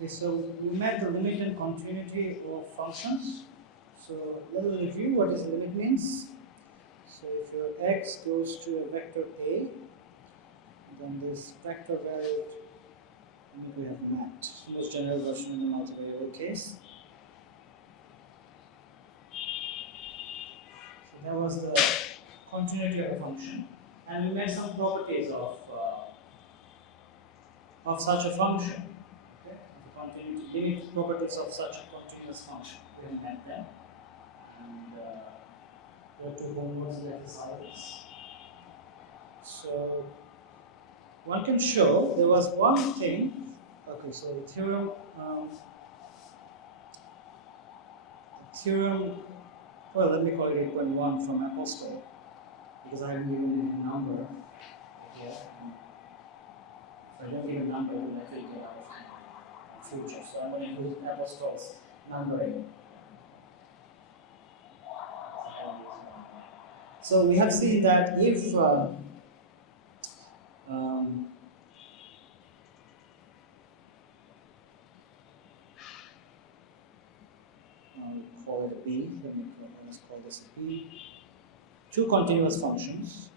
Okay, so we met the limit and continuity of functions. So let us review what is limit means. So if your x goes to a vector A, then this vector value we have mapped. Most general version in the multivariable case. So that was the continuity of a function, and we made some properties of such a function. Okay, the continuity limit properties of such a continuous function. We have met them, and there are two homework exercises. So one can show there was one thing. Okay, so the theorem. Well, let me call it 8.1 from Apostle, because I haven't given a number here. So I don't give a number, then I figure out in future. So I'm going to use Apostle's numbering. So we have seen that if I'll call it a B, let's call this a B, two continuous functions.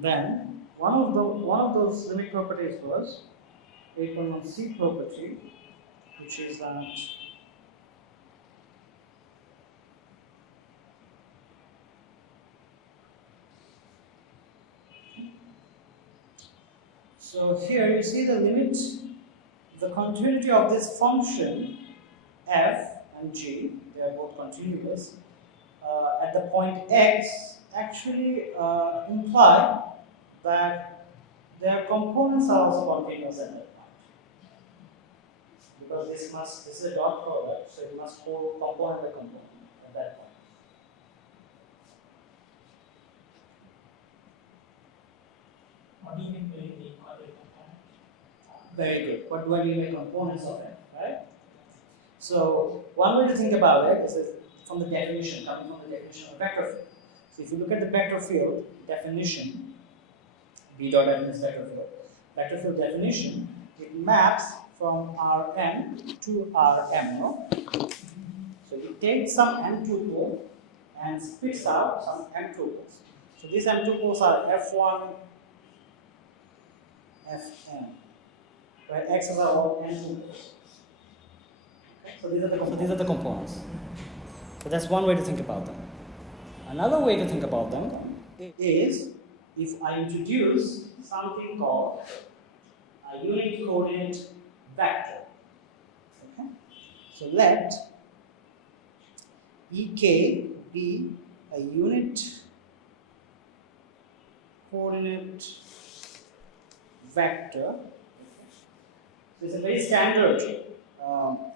Then one of those limit properties was 8.1c property, which is that so here you see the limit, the continuity of this function f and g, they are both continuous, at the point x actually imply that their components are also continuous at that point. Because this is a dot product, so it must hold component by component at that point. What do you mean by the component? Very good. What do you make components of it, right? So one way to think about it is that from the definition, coming from the definition of vector field. So if you look at the vector field definition, B dot M is vector field. Vector field definition, it maps from Rm to Rm. No? So you take some M tuple and spits out some M tuples. So these M tuples are F1, Fm. Right? X's are all N tuples. So these are the components. So that's one way to think about them. Another way to think about them is if I introduce something called a unit coordinate vector. Okay? So let Ek be a unit coordinate vector. So it's a very standard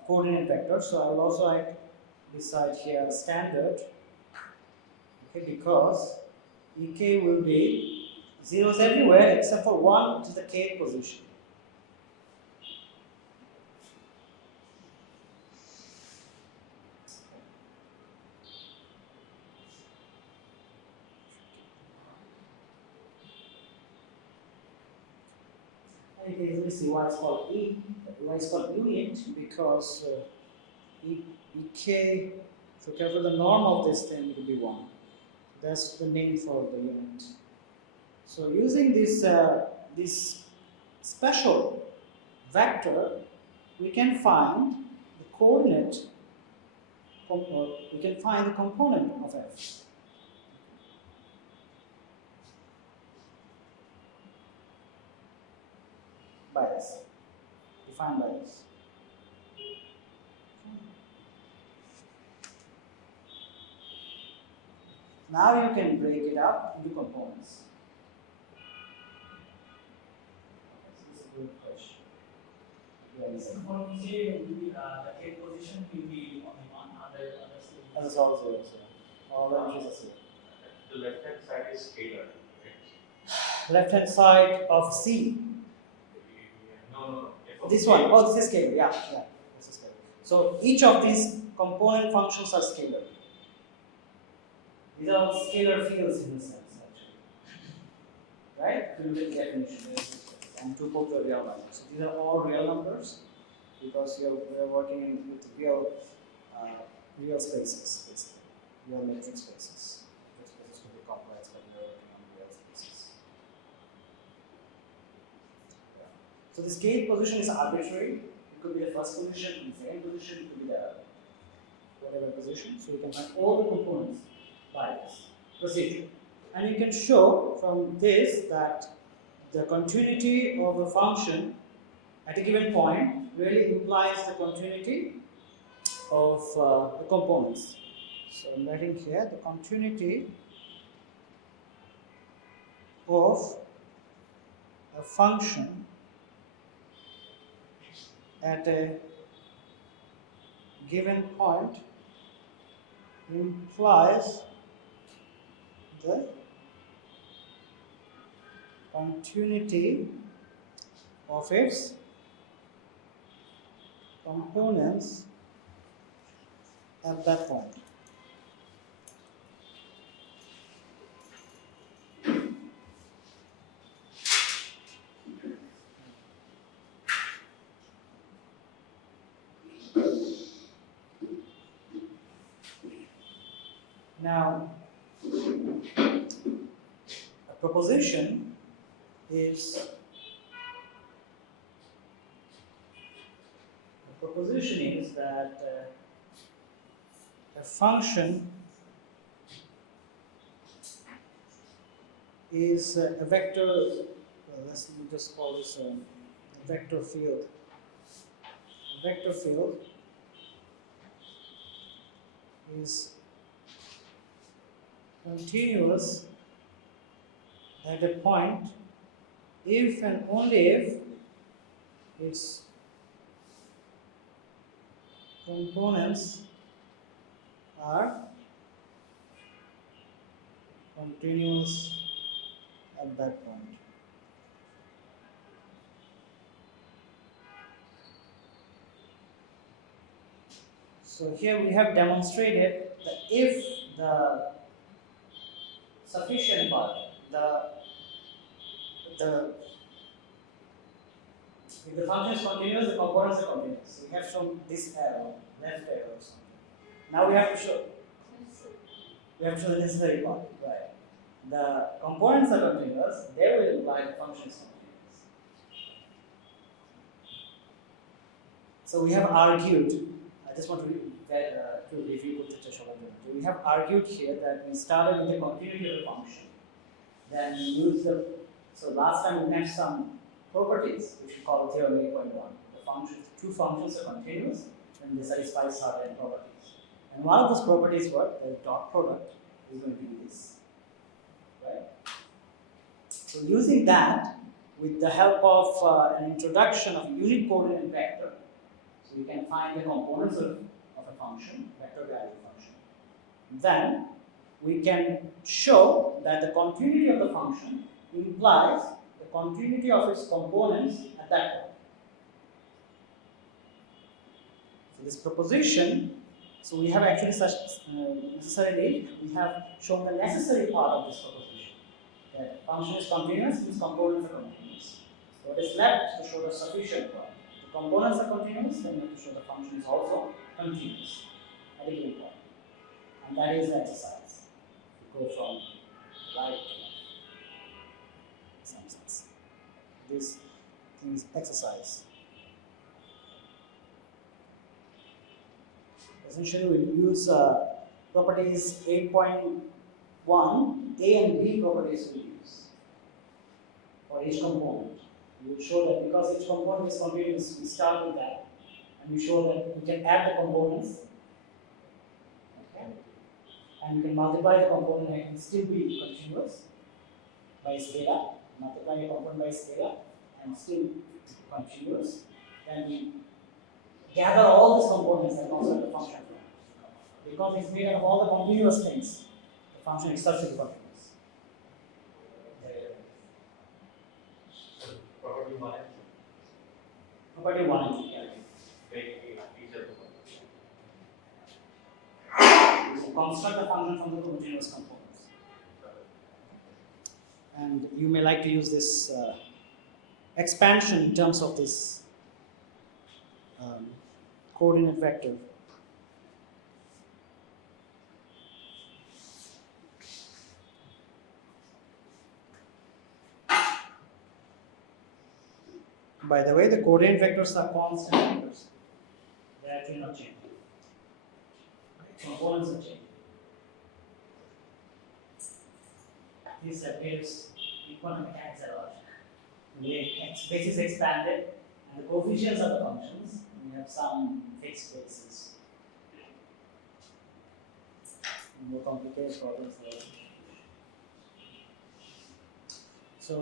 coordinate vector. So I will also write beside here standard. Okay, because Ek will be zeros everywhere except for one, which is the kth position. And you can easily see why it's called E. Why it's called unit, because Ek, so careful, the norm of this thing will be 1. That's the name for the unit. So using this special vector, we can find the coordinate, we can find the component of f. By this, defined by this. Now you can break it up into components. This is a good question. So when we say the kth position will be only one, other state. That's all zeros. All the entries are zero. The left hand side is scalar, right? Left hand side of C. No. This one. Oh, this is scalar. Yeah. This is scalar. So each of these component functions are scalar. These are all scalar fields in a sense, actually. right? If you look at the definition, and 2 put the real numbers. So these are all real numbers because we are working with real spaces, basically, real metric spaces. This is pretty complex, but we are working on real spaces. Yeah. So the scale position is arbitrary. It could be the first position, the second position, it could be the whatever position. So you can find all the components by this procedure. And you can show from this that the continuity of a function at a given point really implies the continuity of the components. So I'm writing here the continuity of a function at a given point implies the continuity of its components at that point. Now, a proposition is that a function is a vector. Let's just call this a vector field. A vector field is continuous at a point if and only if its components are continuous at that point. So here we have demonstrated that if the sufficient part, if the function is continuous, the components are continuous. So we have shown this arrow, left arrow or something. Now we have to show the necessary part, right? The components are continuous, they will imply the function is continuous. So we have argued, I just want to review we have argued here that we started with the continuity of the function, then we used so last time we had some properties which we call theorem 8.1. The two functions are continuous and they satisfy certain properties. And one of those properties were the dot product is going to be this, right? So using that, with the help of an introduction of a unit coordinate vector, so we can find the components of a function, vector value function. Then we can show that the continuity of the function implies the continuity of its components at that point. So this proposition, so we have actually such necessarily, we have shown the necessary part of this proposition. That function is continuous, its components are continuous. So what is left to show the sufficient part. The components are continuous, then we have to show the function is also continuous at a given point. And that is the exercise. We go from right to left. Some sense. This thing is exercise. Essentially, we'll use properties 8.1, A and B properties we'll use for each component. We will show that because each component is continuous, we start with that, and we show that we can add the components. And you can multiply the component and it can still be continuous by scalar. Multiply a component by scalar and still continuous. Then we gather all these components and construct the function. Because it's made of all the continuous things, the function itself is continuous. Property 1 Property 1 and 2, yeah. Construct the function from the continuous components. And and you may like to use this expansion in terms of this coordinate vector. By the way, the coordinate vectors are constant vectors. They are actually not changing. Components are changing. This appears equal mechanics at all. The space is expanded, and the coefficients of the functions, we have some fixed spaces. More complicated problems. So,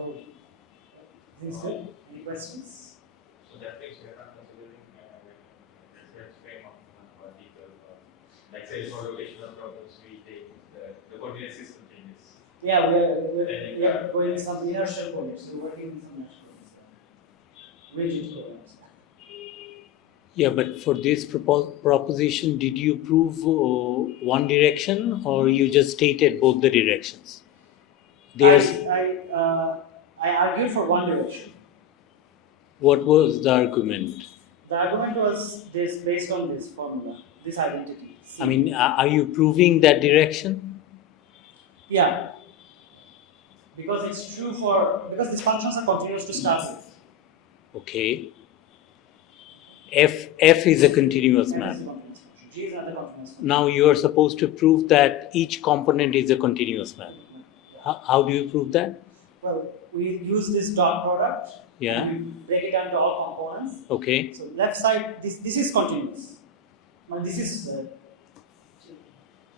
this is good. Any questions? So that means we are not considering reference frame of particle, like say for rotational problems, we take the coordinate system changes. Yeah, we're going with some inertial coordinates. We're working with some inertial coordinates. Rigid coordinates. Yeah, but for this proposition, did you prove one direction or you just stated both the directions? I argued for one direction. What was the argument? The argument was this based on this formula, this identity. I mean, are you proving that direction? Yeah. Because it's true because these functions are continuous to start with. Okay. F is a continuous F map. is a continuous function. G is another continuous function. Now you are supposed to prove that each component is a continuous map. How do you prove that? Well, we use this dot product. Yeah. And we break it down to all components. Okay. So left side, this is continuous. Now this is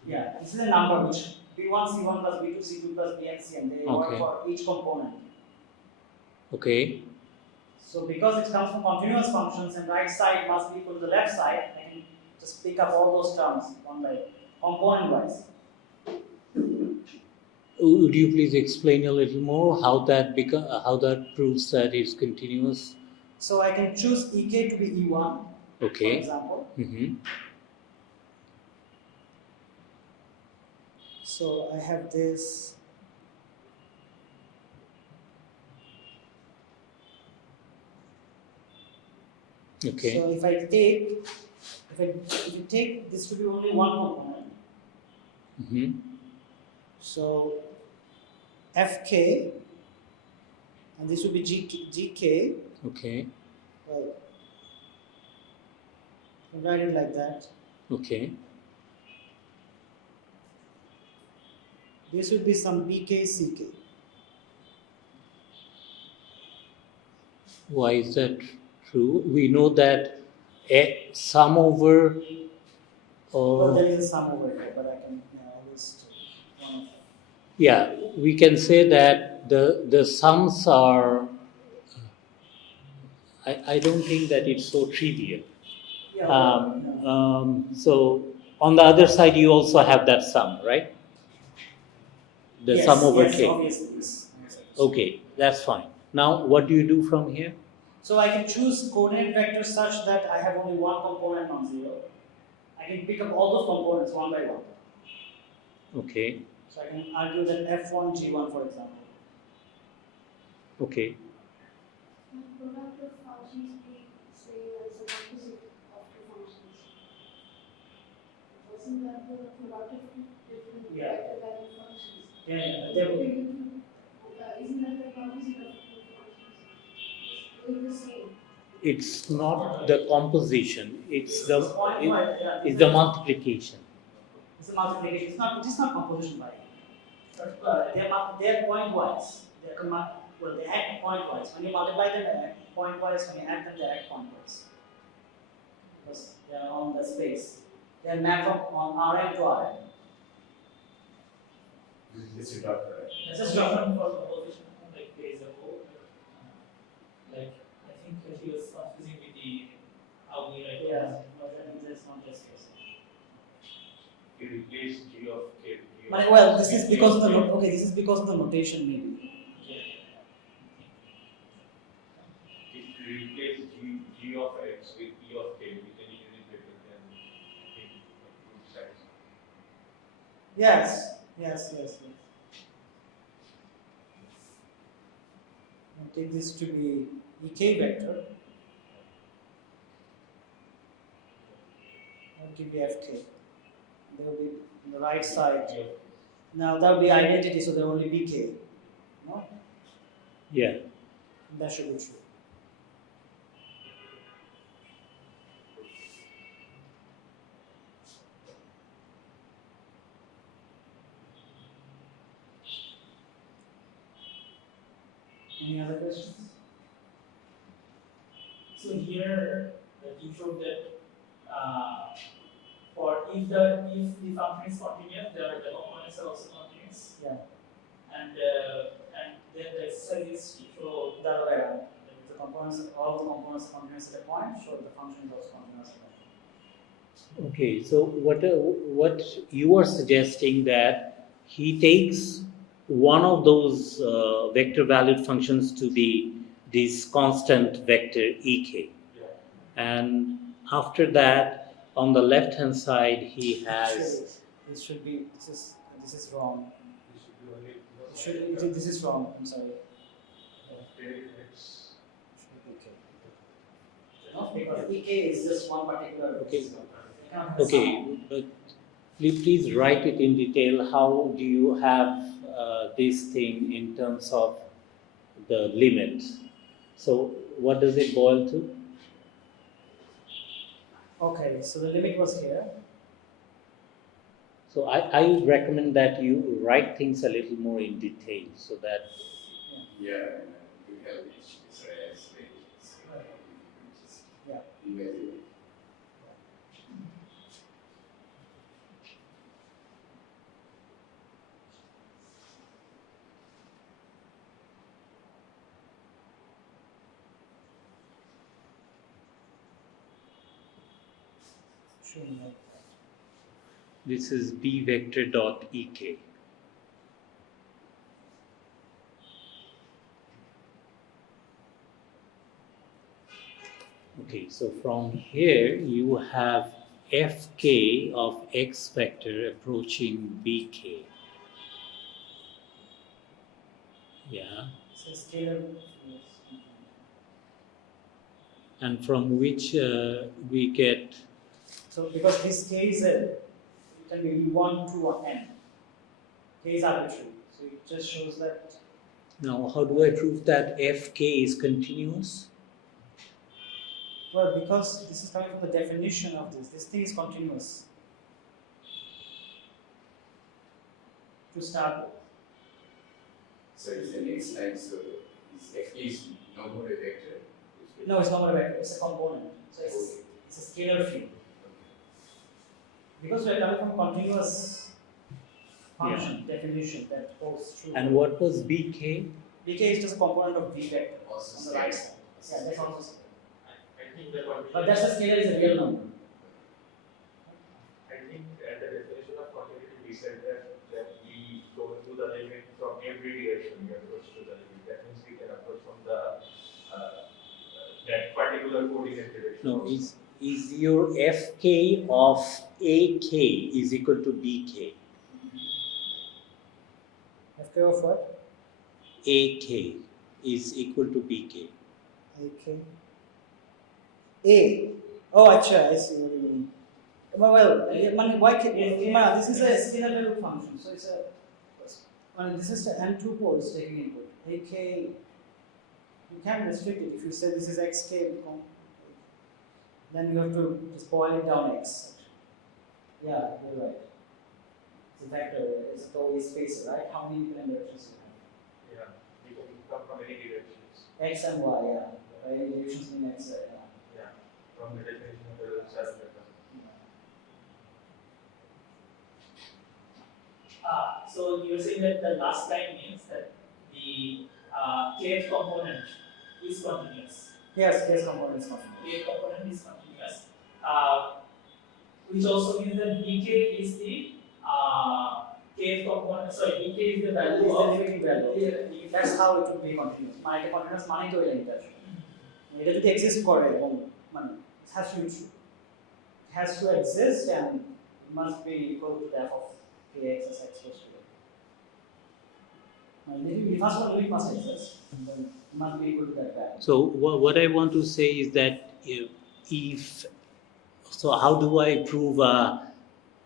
this is a number which B1 C1 plus B2 C2 plus Bn Cn. They work for each component. Okay. So because it comes from continuous functions and right side must be equal to the left side, I can just pick up all those terms one by component wise. Would you please explain a little more how that proves that it's continuous? So I can choose Ek to be E1, okay, for example. Mm-hmm. So I have this. Okay. So if you take this to be only one component. Mm-hmm. So Fk, and this would be Gk. Okay. Well, write it like that. Okay. This would be some Bk, Ck. Why is that true? We know that a sum over. Well, there is a sum over here, but I can list one of them. Yeah, we can say that the sums are. I don't think that it's so trivial. Yeah, so on the other side, you also have that sum, right? The yes, sum over yes, k. Obviously, yes. Okay, that's fine. Now, what do you do from here? So I can choose coordinate vectors such that I have only one component non-zero. I can pick up all those components one by one. Okay. So I can argue that F1, G1, for example. Okay. The product of functions we say as an opposite of two functions. Wasn't that the product of two different vector value functions? Yeah, Isn't that the opposite of two functions? It's doing the same. It's not the composition. It's the multiplication. It's a multiplication. It is not composition by they're pointwise. They act pointwise. When you multiply them, they act pointwise. When you add them, they act pointwise. Because they are on the space. They are mapped on Rn to Rn. This is dot, right? This is different for composition. Like there is a code. Like I think he was confusing with the how we write. Yeah, but I think that's not just case. You replace G of K with G of But well, this is because of the this is because of the notation maybe. If you replace G of X with E of K with any unit vector, then I think it satisfies. Yes. take this to be ek vector. That will be fk. There will be on the right side. Now that will be identity, so there will only be k. No? Yeah. That should be true. Any other questions? So here, you showed that for if the function is continuous, the components are also continuous. Yeah. And then the exercise is to show The other way around. If the components, all the components are continuous at a point, so the function is also continuous at a point. Okay, so what you are suggesting that he takes one of those vector valued functions to be this constant vector ek, and after that on the left hand side he has This should be this is wrong. This should be only This is wrong. I'm sorry. No, because ek is just one particular. Okay. You cannot have okay, some. but please write it in detail. How do you have this thing in terms of the limit? So what does it boil to? Okay, so the limit was here. So I would recommend that you write things a little more in detail so that Yeah, to help Israel's Yeah. investigate. Sure. this is b vector dot ek. Okay, so from here you have fk of x vector approaching bk. Yeah, So scalar. and from which we get So because this k is it can be 1 to n. K is arbitrary. So it just shows that. now. How do I prove that fk is continuous? Well, because this is coming from the definition of this. This thing is continuous. To start with. So it's the next line, so this F is no more a vector. No, it's not a vector, it's a component. So it's a scalar field. Because we are coming from continuous function definition that holds true. And what was bk? bk is just a component of b vector Also on the right side. Yeah, that's also scalar. I think the continuous. But that's a scalar is a real number. I think at the definition of continuity, we said that we go into the limit from every direction we approach to the limit. That means we can approach from the that particular coordinate direction. No, is your fk of ak is equal to bk? fk of what? ak is equal to bk. ak. A. Oh, actually, I see what you mean. Why this is a scalar level function, so it's a. This is the n2 poles taking input. ak. You can restrict it if you say this is xk. Then you have to just boil it down x. Yeah, you're right. It's a vector. It's always space, right? How many independent directions you have? Yeah, we can come from any directions. X and y, yeah. Right? Directions mean x, yeah. Yeah, from the definition of the self vector. So you're saying that the last line means that the kth component is continuous. Yes, case component is continuous. Kth component is continuous, which also means that bk is the kth component. Sorry, bk is the value It's of the limiting value. That's how it would be continuous. মানে এটা continuous মানে তো এটা এটা এটা যদি exist করে এবং মানে it has to be true. It has to exist and it must be equal to that of kx as x goes to a. The first one limit must exist. And then must be equal to that value. So what I want to say is that if so, how do I prove a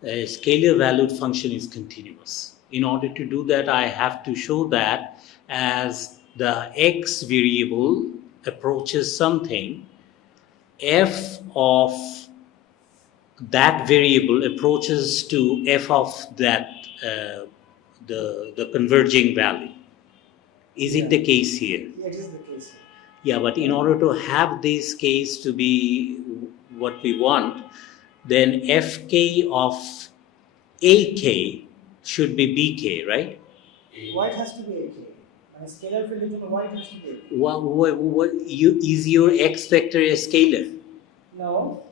scalar valued function is continuous? In order to do that, I have to show that as the x variable approaches something, f of that variable approaches to f of that the converging value. Is it the case here? Yeah, it is the case. Yeah, but in order to have this case to be what we want, then fk of ak should be bk, right? Why it has to be AK? When a scalar field is why it has to be AK? Is your x vector a scalar? No.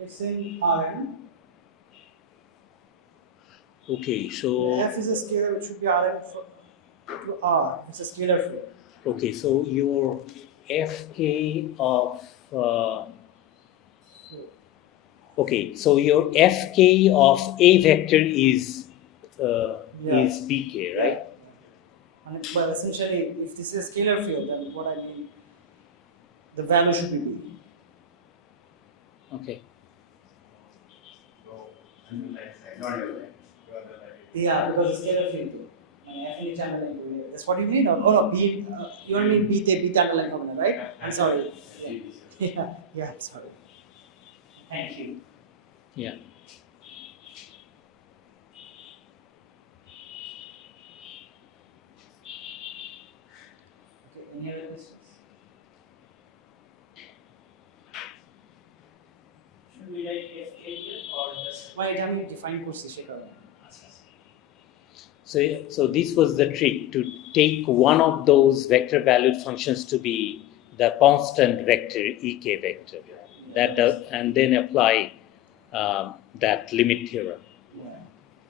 It's in Rn. Okay, so F is a scalar, it should be Rn to R. It's a scalar field. okay, so your fk of okay, so your fk of a vector is is bk, right? Well, essentially, if this is a scalar field, then what I mean, the value should be B. Okay. So, on the right side, not your right. You are the right. Yeah, because it's scalar field. F in each underline combinator. That's what you mean? Or no, B, you don't mean beta underline combinator, right? I'm sorry. Yeah, yeah, sorry. Thank you. Yeah. Okay, any other questions? Should we write FK here or just Why don't we define course Shekar? So this was the trick, to take one of those vector valued functions to be the constant vector ek vector, and then apply that limit theorem.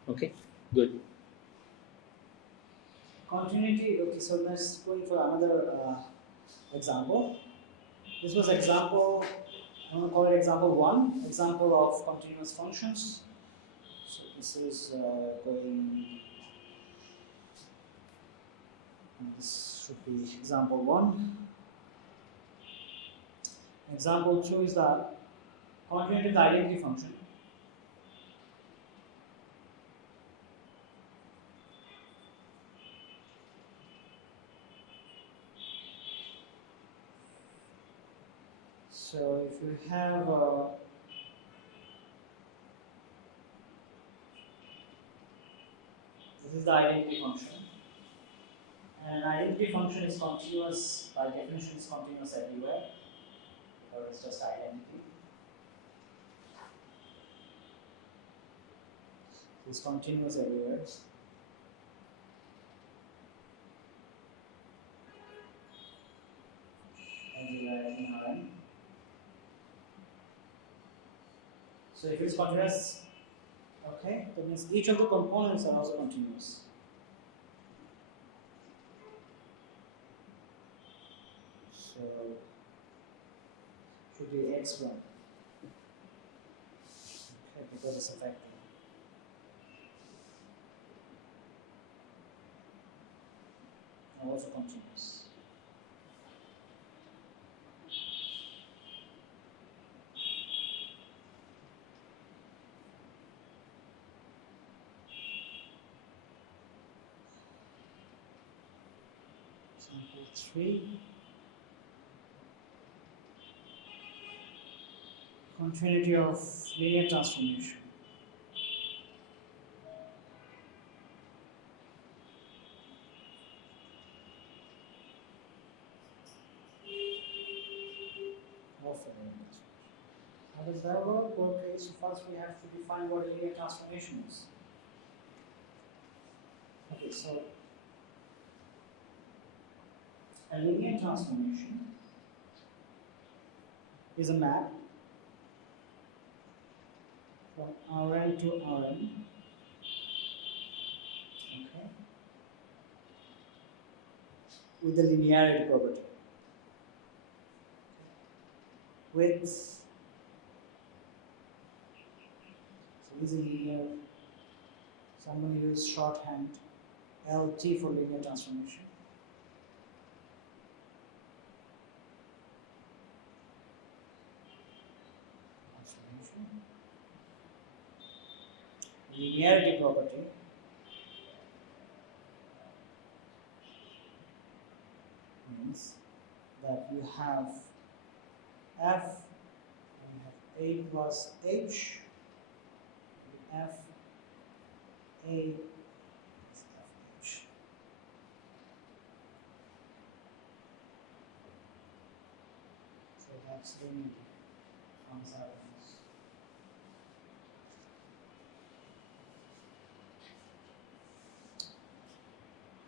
Okay, good. Continuity. Okay, so let's go for another example. This was example. I'm going to call it example 1. Example of continuous functions. So this is going. This should be example 1. Example 2 is the continuity of the identity function. So if you have this is the identity function, and an identity function is continuous by definition, is continuous everywhere, or it's just identity. It's continuous everywhere. Everywhere in Rn. So if it's continuous, okay, that means each of the components are also continuous. So should be x1. Okay, because it's a factor. And also continuous. Example 3. Continuity of linear transformation. How does that work? Okay, so first we have to define what a linear transformation is. Okay, so a linear transformation is a map from Rn to Rn. Okay, with the linearity property. With so this is linear. So I'm going to use shorthand LT for linear transformation. linearity property means that you have f, you have a plus h, f a is f h. So that's linearity comes out of this.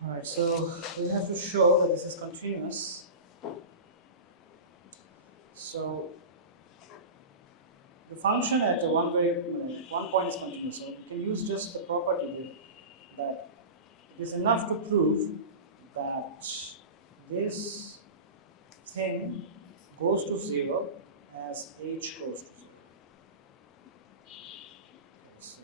Alright, so we have to show that this is continuous. So the function at one point is continuous. So we can use just the property that it is enough to prove that this thing goes to 0 as h goes to 0. So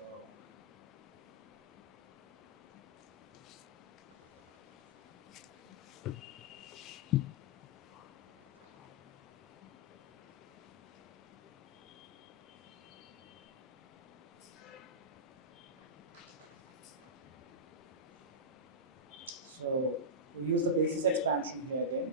So we use the basis expansion here again.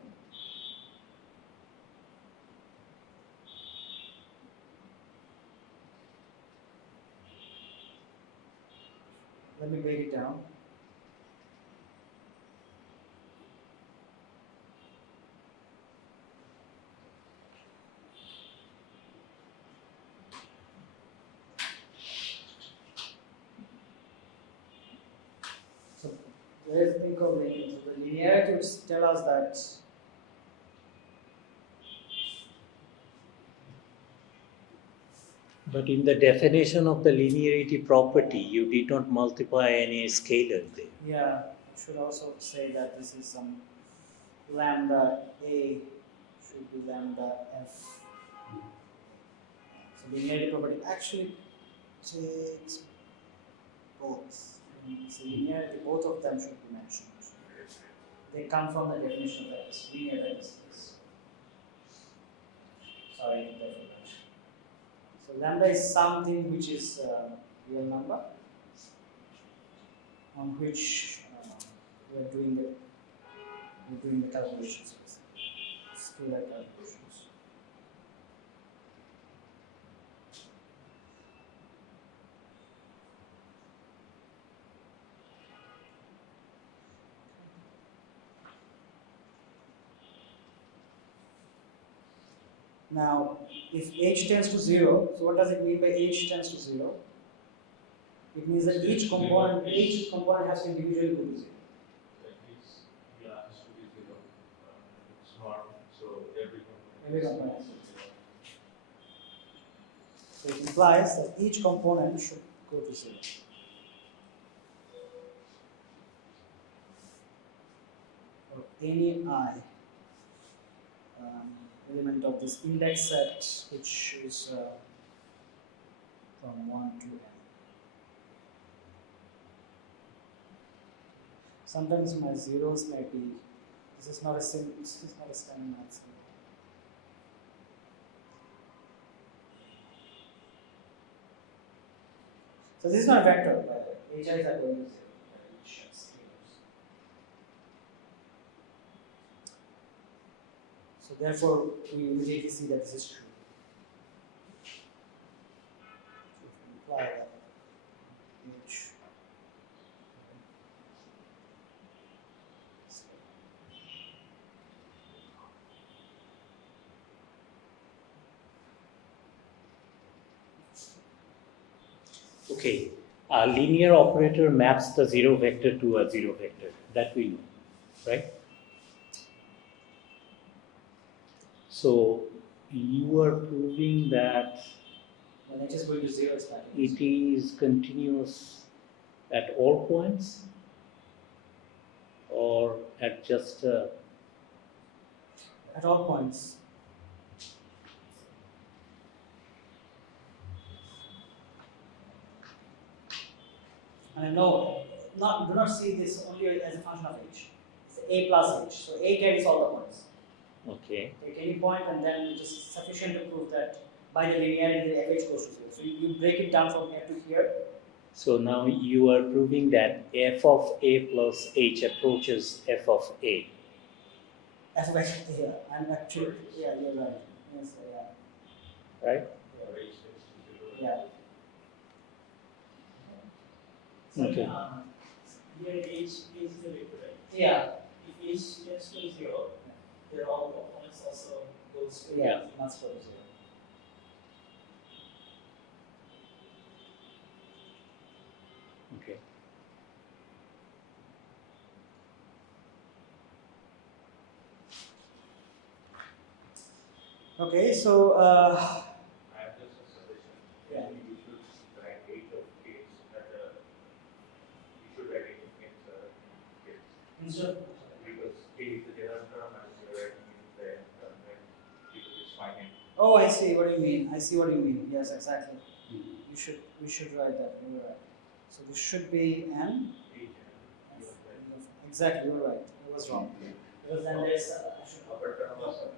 Let me break it down. So let's think of linearity. So the linearity would tell us that But in the definition of the linearity property, you did not multiply any scalar there. yeah, I should also say that this is some lambda a should be lambda f. So linearity property actually takes both. So linearity, both of them should be mentioned. They come from the definition of vectors, linear vectors. Sorry, definition. So lambda is something which is a real number on which we are doing the calculations, scalar calculations. Now, if h tends to 0, so what does it mean by h tends to 0? It means that each component has to individually go to 0. Yeah, it has to be 0. It's not, so every Every component has to be 0. So it implies that each component should go to 0. For any I element of this index set, which is from 1 to n. Sometimes my zeros may be. This is not a standard math symbol. So this is not a vector, by the way. HIs are going to 0. Each scalars. So therefore, we immediately see that this is true. So if we imply that H Okay, a linear operator maps the 0 vector to a 0 vector. That we know, right? So you are proving that when H is going to 0, it's not it is continuous at all points, or at just at all points. And I know, do not see this only as a function of h. It's a plus h. So a carries all the points. okay. Take any point and then it is sufficient to prove that by the linearity the fh goes to 0. So you break it down from here to here So now you are proving that f of a plus h approaches f of a. F of x, yeah, I'm actually, yeah, you're right. Yes, yeah. Right? Yeah. So, Okay. here H is the vector, right? Yeah. If H tends to 0, then all components also goes to Yeah, must go to 0. Okay. Okay, so I have just a suggestion. Yeah. Maybe we should write 8 of gates we should write 8 of gates instead of because 8 is the general term and we are writing it there then because it's finite. oh, I see what you mean. I see what you mean. Yes, exactly. We should write that. You're right. So this should be n. 8 Exactly, you're right. I was wrong. Because then there's upper term also.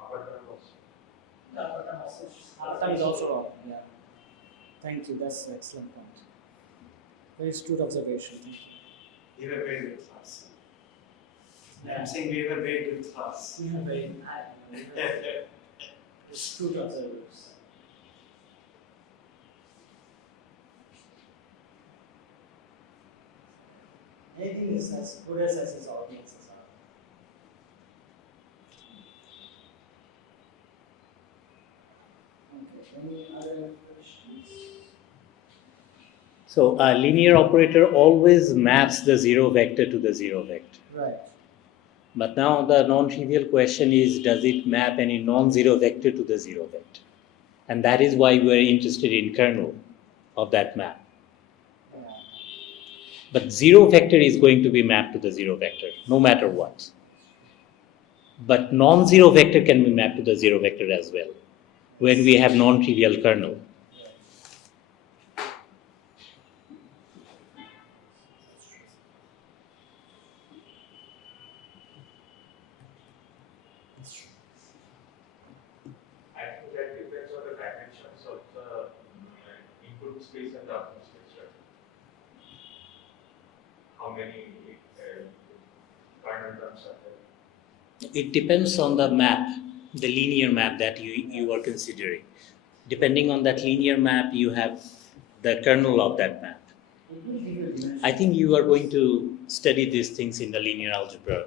Upper term also. Alpha is also wrong. Yeah. Thank you. That's an excellent point. Very astute observation. We have a very good class. I'm saying we have a very good class. We have very astute observers. Anything is as good as its audiences are. Okay, any other questions? So a linear operator always maps the zero vector to the zero vector. Right. But now the non-trivial question is, does it map any non-zero vector to the zero vector? And that is why we are interested in kernel of that map. Yeah. But zero vector is going to be mapped to the zero vector, no matter what. But non-zero vector can be mapped to the zero vector as well, when we have non-trivial kernel. I think that depends on the dimensions of the input space and the output space, right? How many kernel terms are there? It depends on the map, the linear map that you are considering. Depending on that linear map, you have the kernel of that map. It will give you a dimension. I think you are going to study these things in the linear algebra.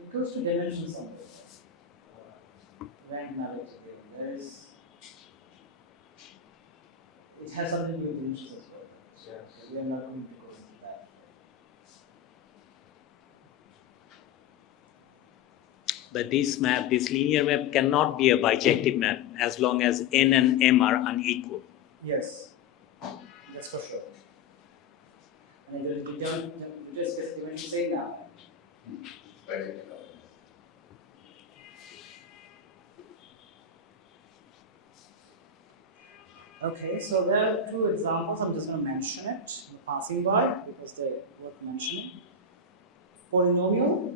It goes to dimensions of rank mappings. There is. It has something to do with dimensions as well. So we are not going to go into that. But this map, this linear map cannot be a bijective map as long as n and m are unequal. Yes, that's for sure. And it will be done. We discuss dimensions say now. But Okay, so there are two examples. I'm just going to mention it, passing by, because they're worth mentioning. Polynomial.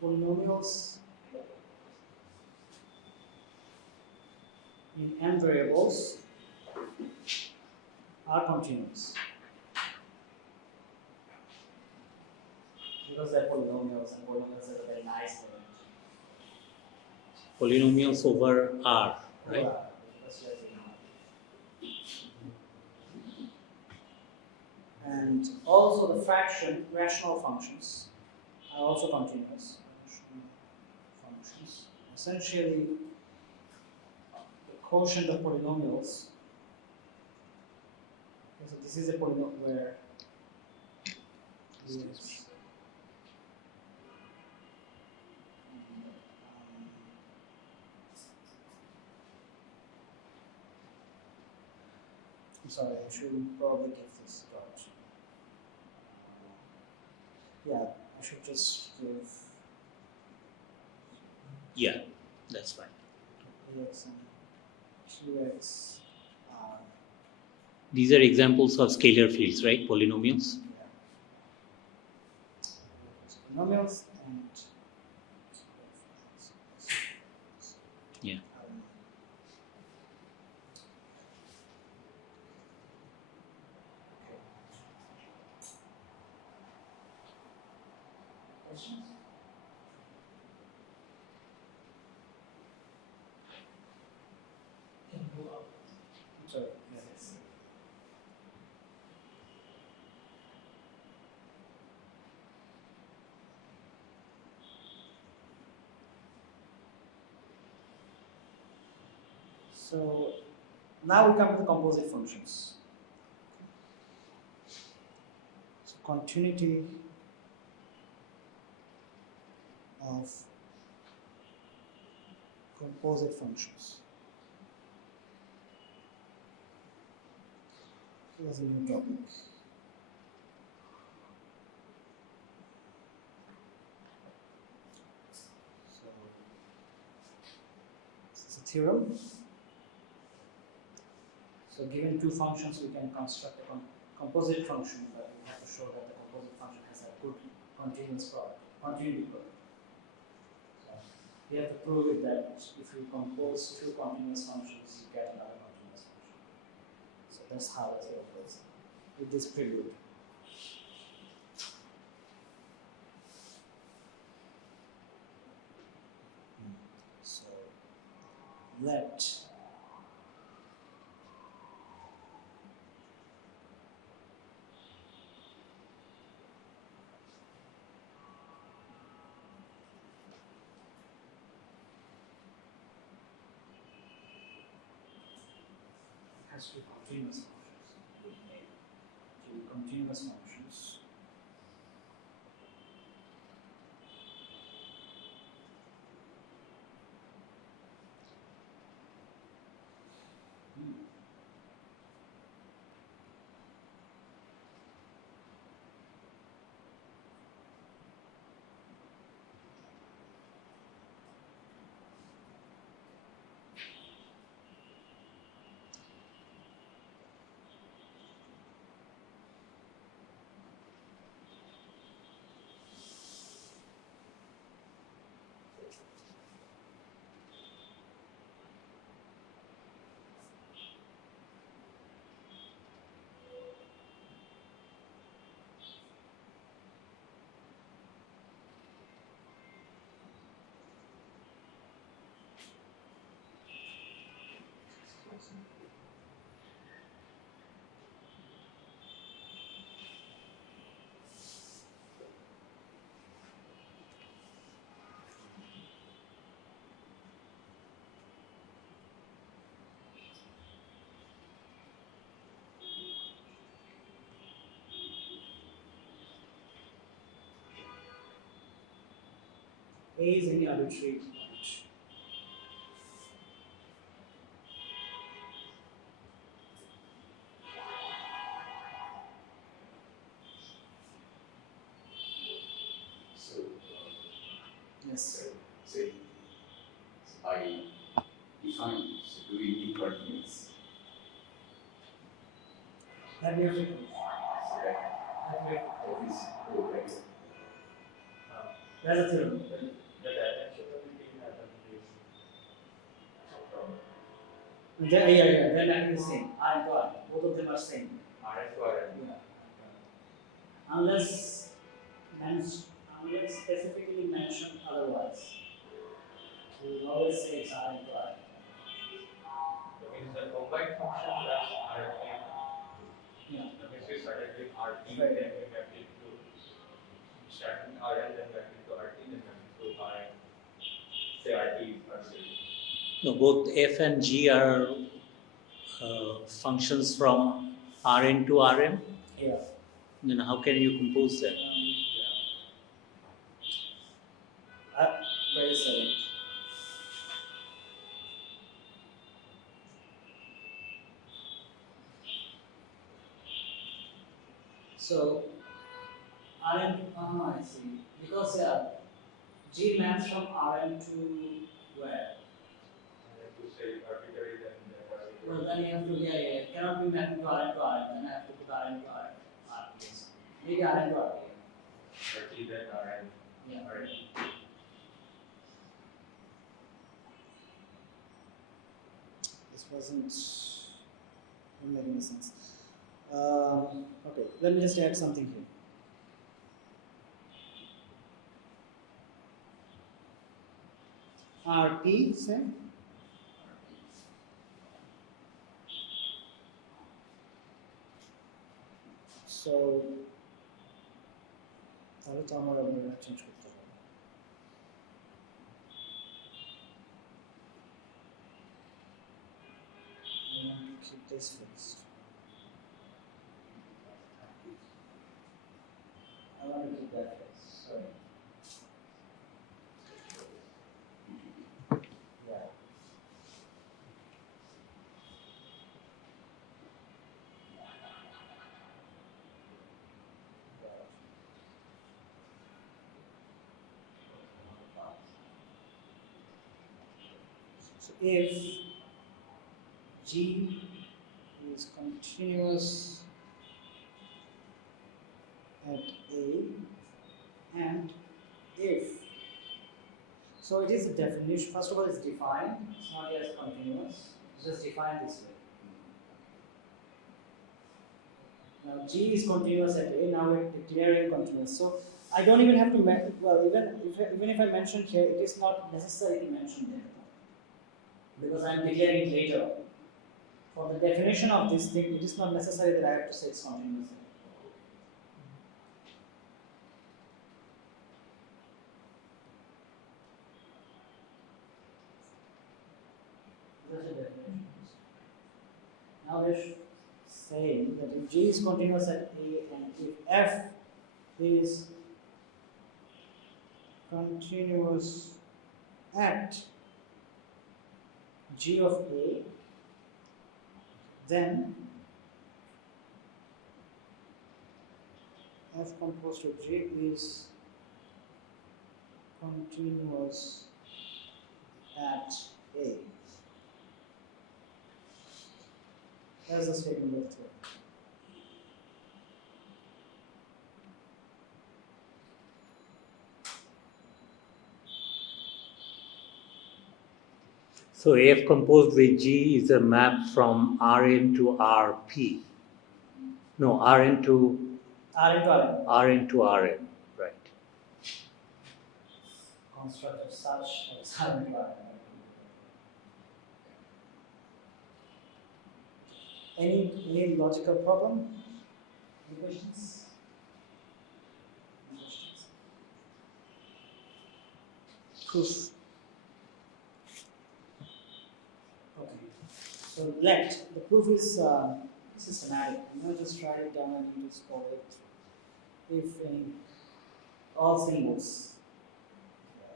Polynomials in n variables are continuous. Because they're polynomials, and polynomials are a very nice thing. Polynomials over R, right? Yeah. And also the fraction rational functions are also continuous. Rational functions. Essentially, the quotient of polynomials. Okay, so this is a polynomial where I'm sorry, I should probably give this a dot. Yeah, I should just give Yeah, that's fine. AX and 2x are These are examples of scalar fields, right? Polynomials. polynomials and Yeah. questions? Can go up. Sorry. Yes. So now we come to the composite functions. So continuity of composite functions. Here's a new topic. So this is a theorem. So given two functions, we can construct a composite function, but we have to show that the composite function has a good continuous product, continuity product. So we have to prove it that if you compose two continuous functions, you get another continuous function. So that's how it works. It is pretty good. So let has to be continuous functions. To continuous functions. A is any arbitrary point. So, Yes. say, I define, so do we need continuous? That we have to prove. So That we have to prove. that is correct. That's a theorem. The dimensionality has a relation from Yeah. Then that is the same. R into R. Both of them are same. RN to RN. Yeah. Unless specifically mentioned otherwise. We will always say it's R into R. That means the combined function plus RT. Yeah. That means we started with RT, Right. then we mapped it to starting RN, then mapped it to RT, then mapped it to RN. Say RT is RT. No, both f and g are functions from Rn to Rm. Yeah. Then how can you compose them? Wait a second. So Rn, I see. Because G maps from Rn to where? And to say arbitrary, then Well, then you have to, it cannot be mapped to Rn to Rn, then I have to put Rn to Rn. Yes. Maybe Rn to Rn. RT, then RN. Yeah. RN. This wasn't making any sense. Okay, let me just add something here. RP, say. So, তাহলে তো আমার আপনারা change করতে হবে। We want to keep this fixed. I want to keep that fixed. Sorry. Yeah. So if G is continuous at A and if, so it is a definition, first of all it's defined, it's not yet continuous, it's just defined this way. Now G is continuous at A, now we're declaring continuous. So I don't even have to, well even if I mention here, it is not necessary to mention there. Because I am declaring it later. For the definition of this thing, it is not necessary that I have to say it's continuous. That's a definition. Now we're saying that if G is continuous at A and if F is continuous at G of A, then F composed of G is continuous at A. That's the statement of the theorem. So AF composed with G is a map from Rn to Rp. No, Rn to Rn to Rn, right. Construct of such as Rn to Rn. Any logical problem? Any questions? Any questions? Proof. Okay. So let the proof is systematic. I'm going to just write it down and you just call it if any all symbols.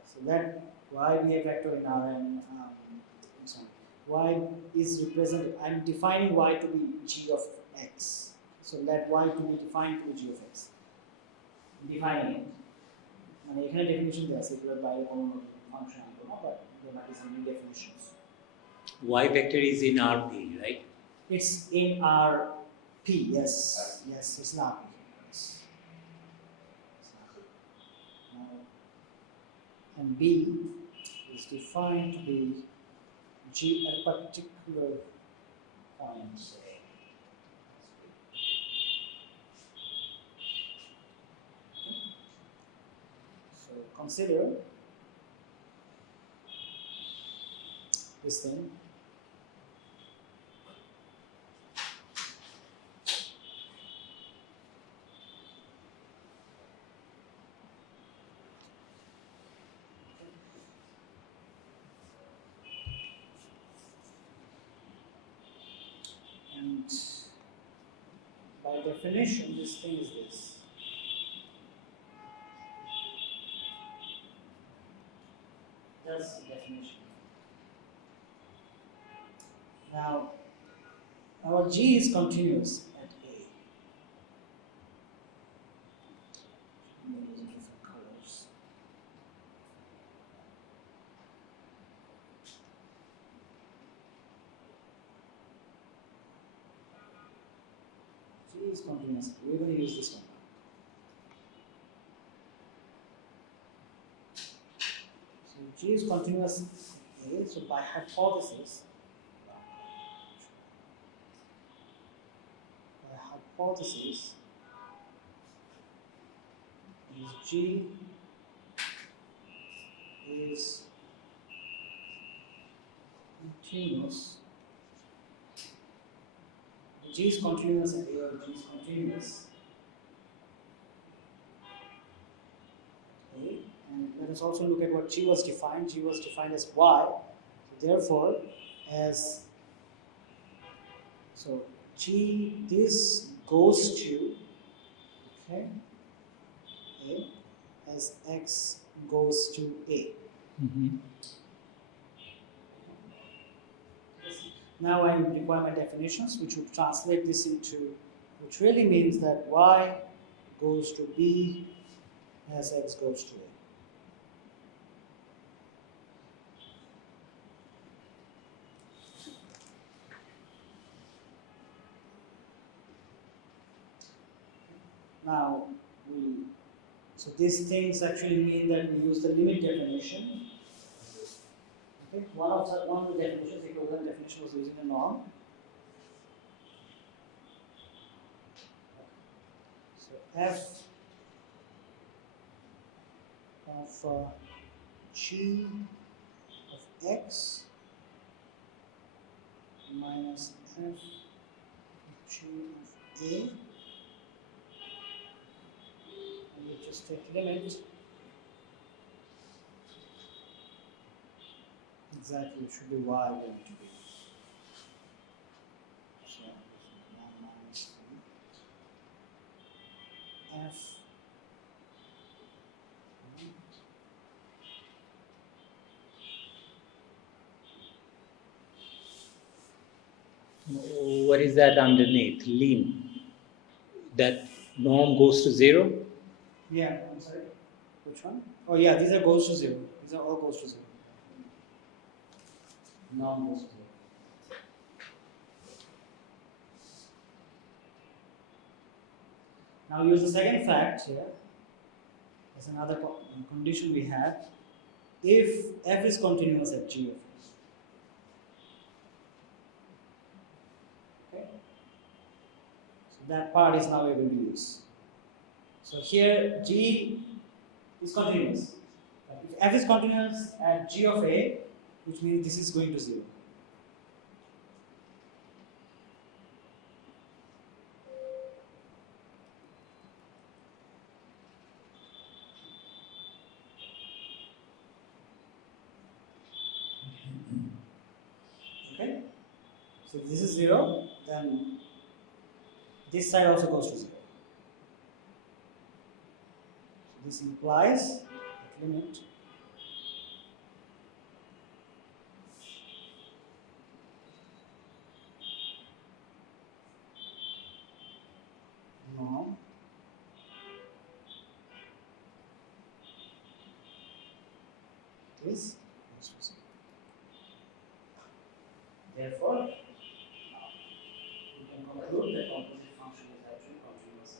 So let y be a vector in Rn and so on. Y is represented, I'm defining y to be g of x. So let y to be defined to be g of x. Defining it. And এখানে definition দেয়া আছে এগুলোর বাইরে কোনো function আসবে না, but there might be some new definitions. Y vector is in Rp, right? It's in Rp, yes. Yes, it's not Rp. Yes. And B is defined to be G at particular point, say. So consider this thing. And by definition, this thing is this. That's the definition. Now, our G is continuous at A. I'm using different colors. G is continuous. We're going to use this one. So G is continuous A, so by hypothesis, is G is continuous, G is continuous and A of G is continuous. Okay, and let us also look at what G was defined. G was defined as Y. So therefore, as so G this goes to okay A as X goes to A. Now I require my definitions, which would translate this into, which really means that Y goes to B as X goes to A. Now, so these things actually mean that we use the limit definition. Okay, one of the definitions, the equivalent definition, was using the norm. So f of g of x minus f of g of a, and we just take limit. Exactly, it should be y going to be. So 1 minus f What is that underneath? Lim. That norm goes to 0? Yeah, I'm sorry. Which one? Oh yeah, these are goes to 0. These are all goes to 0. Norm goes to 0. Now use the second fact here. As another condition we have. If f is continuous at g of x. Okay. So that part is now we're going to use. So here g is continuous. If f is continuous at g of a, which means this is going to 0. Okay? So if this is 0, then this side also goes to 0. So this implies that limit norm is goes to 0. Therefore, we can conclude that composite function is actually continuous.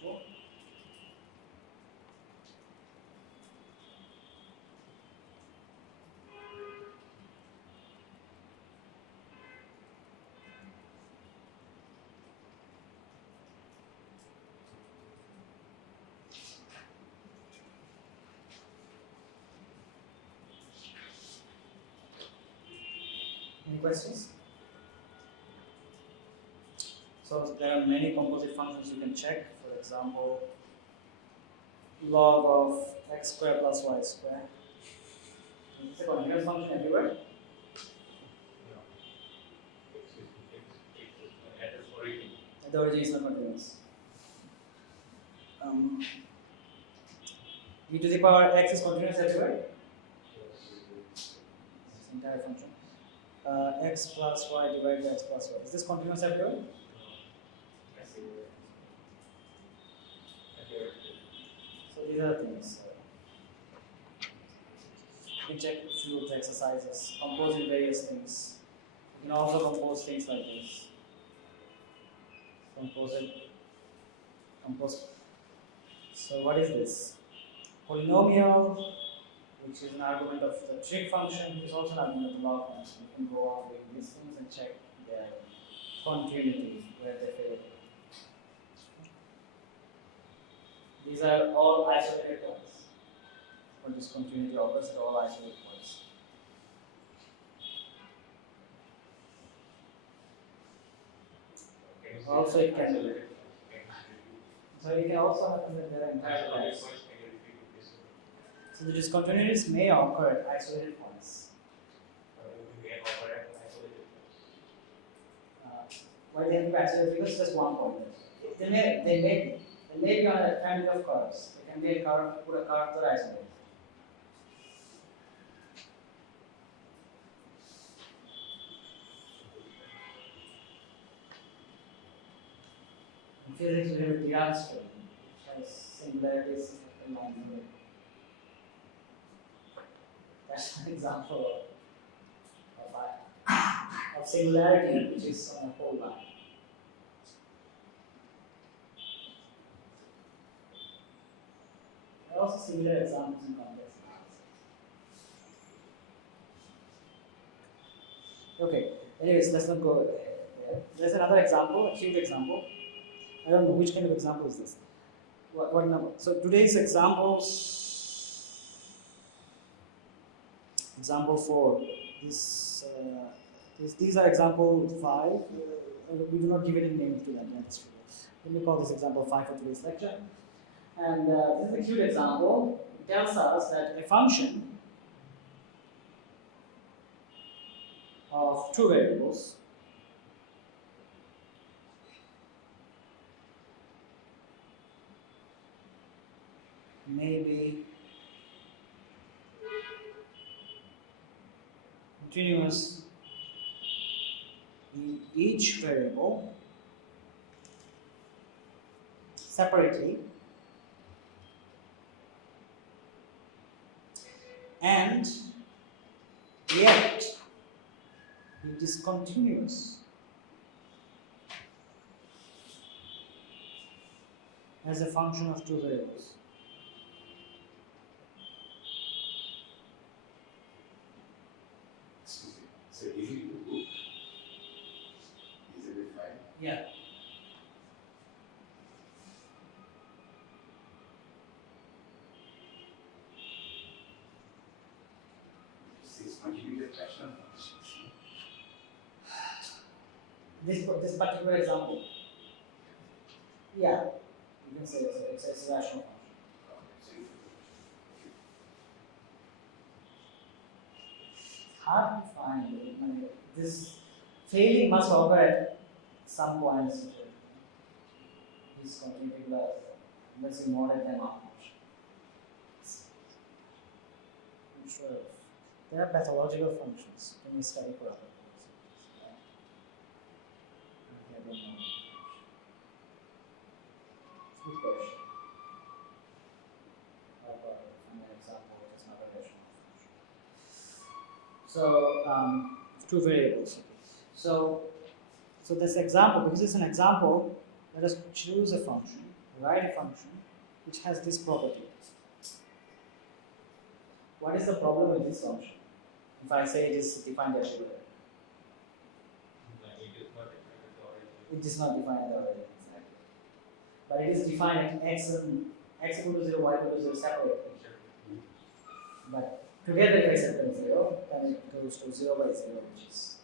Therefore, any questions? So there are many composite functions you can check. For example, log of x square plus y square. It's a continuous function everywhere. At the origin is not continuous. E to the power x is continuous everywhere. This entire function. X plus y divided by x plus y. Is this continuous everywhere? So these are things. You can check a few of the exercises, composing various things. You can also compose things like this. Compose. So what is this? Polynomial, which is an argument of the trig function, is also an argument of the log function. You can go on doing these things and check their continuity, where they fail. These These are all isolated points. For discontinuity occurs at all isolated points. Also, it can be. So it can also happen that there are entire lines. So the discontinuities may occur at isolated points. Why they have to be isolated? Because it's just one point. They may be on a family of curves. They can be a curve, put a curve to isolate. In physics, we have a Directional, which has singularities along the way. That's an example of singularity which is on a whole line. There are also similar examples in complex analysis. Okay, anyways, let's not go there. There's another example, a cute example. I don't know which kind of example is this. What number? So today's example 4. These are example 5. We do not give any name to them. That's true. Let me call this example 5 for today's lecture. And this is a cute example. It tells us that a function of 2 variables may be continuous in each variable separately and yet be discontinuous as a function of 2 variables. So easy to book, easily find. Yeah. This is contributed rational functions. This particular example, yeah, you can say it's a rational function. Hard to find. I mean, this failing must occur at some points. This particular, unless you model them out much. Sure. There are pathological functions when you study for other courses. I don't know. Good question. I've got an example which is not a rational function. So, 2 variables. So this example, because it's an example, let us choose a function, write a function which has this property. What is the problem with this function? If I say it is defined as a it is not defined at the origin, exactly. But it is defined at x equal to 0, y equal to 0 separately. But together if x equal to 0, then it goes to 0 by 0, which is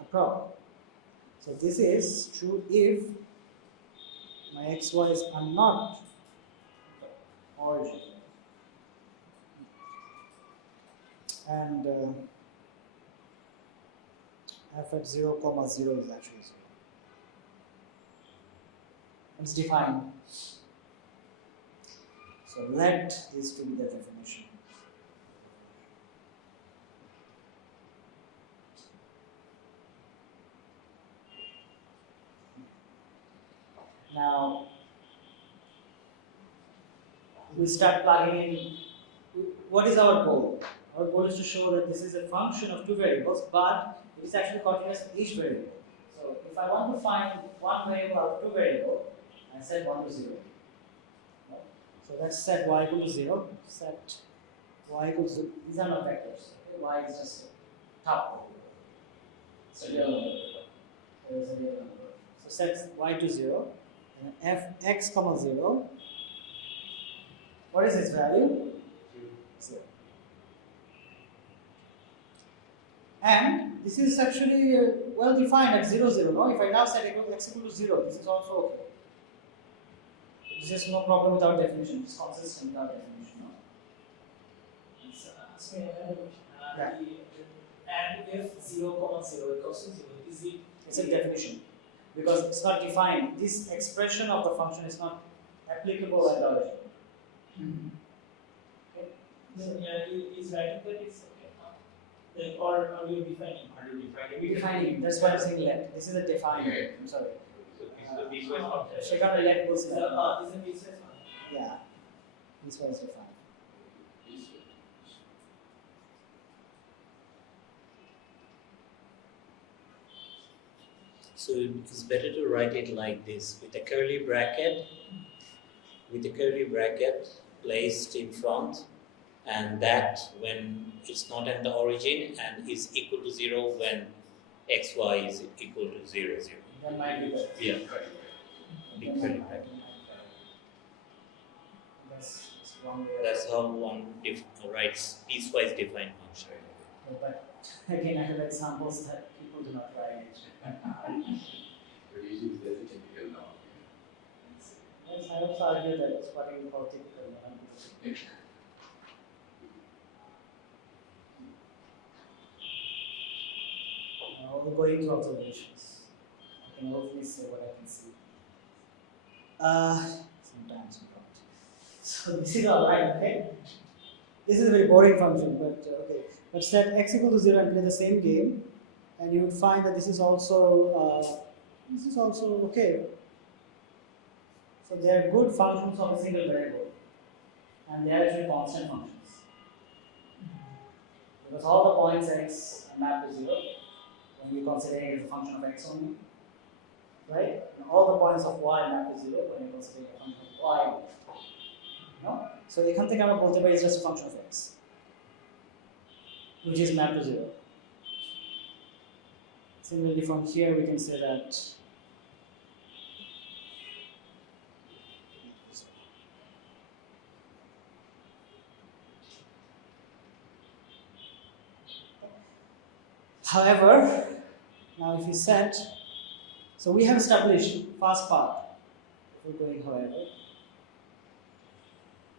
a problem. So this is true if my xy's are not origin. And f at 0, 0 is actually 0. It's defined. So let this to be the definition. Now we start plugging in. What is our goal? Our goal is to show that this is a function of 2 variables, but it is actually continuous in each variable. So if I want to find one variable out of 2 variables, I set 1 to 0. Right? So let's set y equal to 0. Set y equals to, these are not vectors. Okay? Y is just a top. It's a real number. There is a real number. So set y to 0. fx comma 0. What is its value? 0. And this is actually well defined at 0, 0. No? If I now set x equal to 0, this is also okay. This is no problem without definition. It's consistent without definition. No? So another question. Yeah. And if 0, 0 equals to 0, is it? It's a definition because it's not defined. This expression of the function is not applicable at the origin. Okay. So, yeah, is writing that it's okay. Like, or are you defining? Are you defining We're defining. That's why I'm saying let. This is a defined. Yeah. I'm sorry. So this is the piecewise function. Check out the let goes Is in. a piecewise function? Yeah. This one is defined. So it's better to write it like this, with a curly bracket placed in front, and that when it's not at the origin and is equal to 0 when xy is equal to 0, 0. That might be better. Yeah, big curly bracket. That's wrong way. That's how one writes piecewise defined function. But again, I have examples that people do not write. But usually it's the typical now. Yes, I also argue that it's what you call typical. Now we're going to observations. I can hopefully say what I can see. Sometimes we don't. So this is alright, okay? This is a very boring function, but okay. But set x equal to 0 and play the same game, and you would find that this is also okay. So they are good functions of a single variable, and they are actually constant functions. Because all the points x are mapped to 0 when we consider it as a function of x only, right? And all the points of y map to 0 when we consider it a function of y. No? So এখান থেকে আমরা বলতে পারি it's just a function of x, which is mapped to 0. Similarly, from here we can say that however, now if we set, so we have established fast path. We're going however.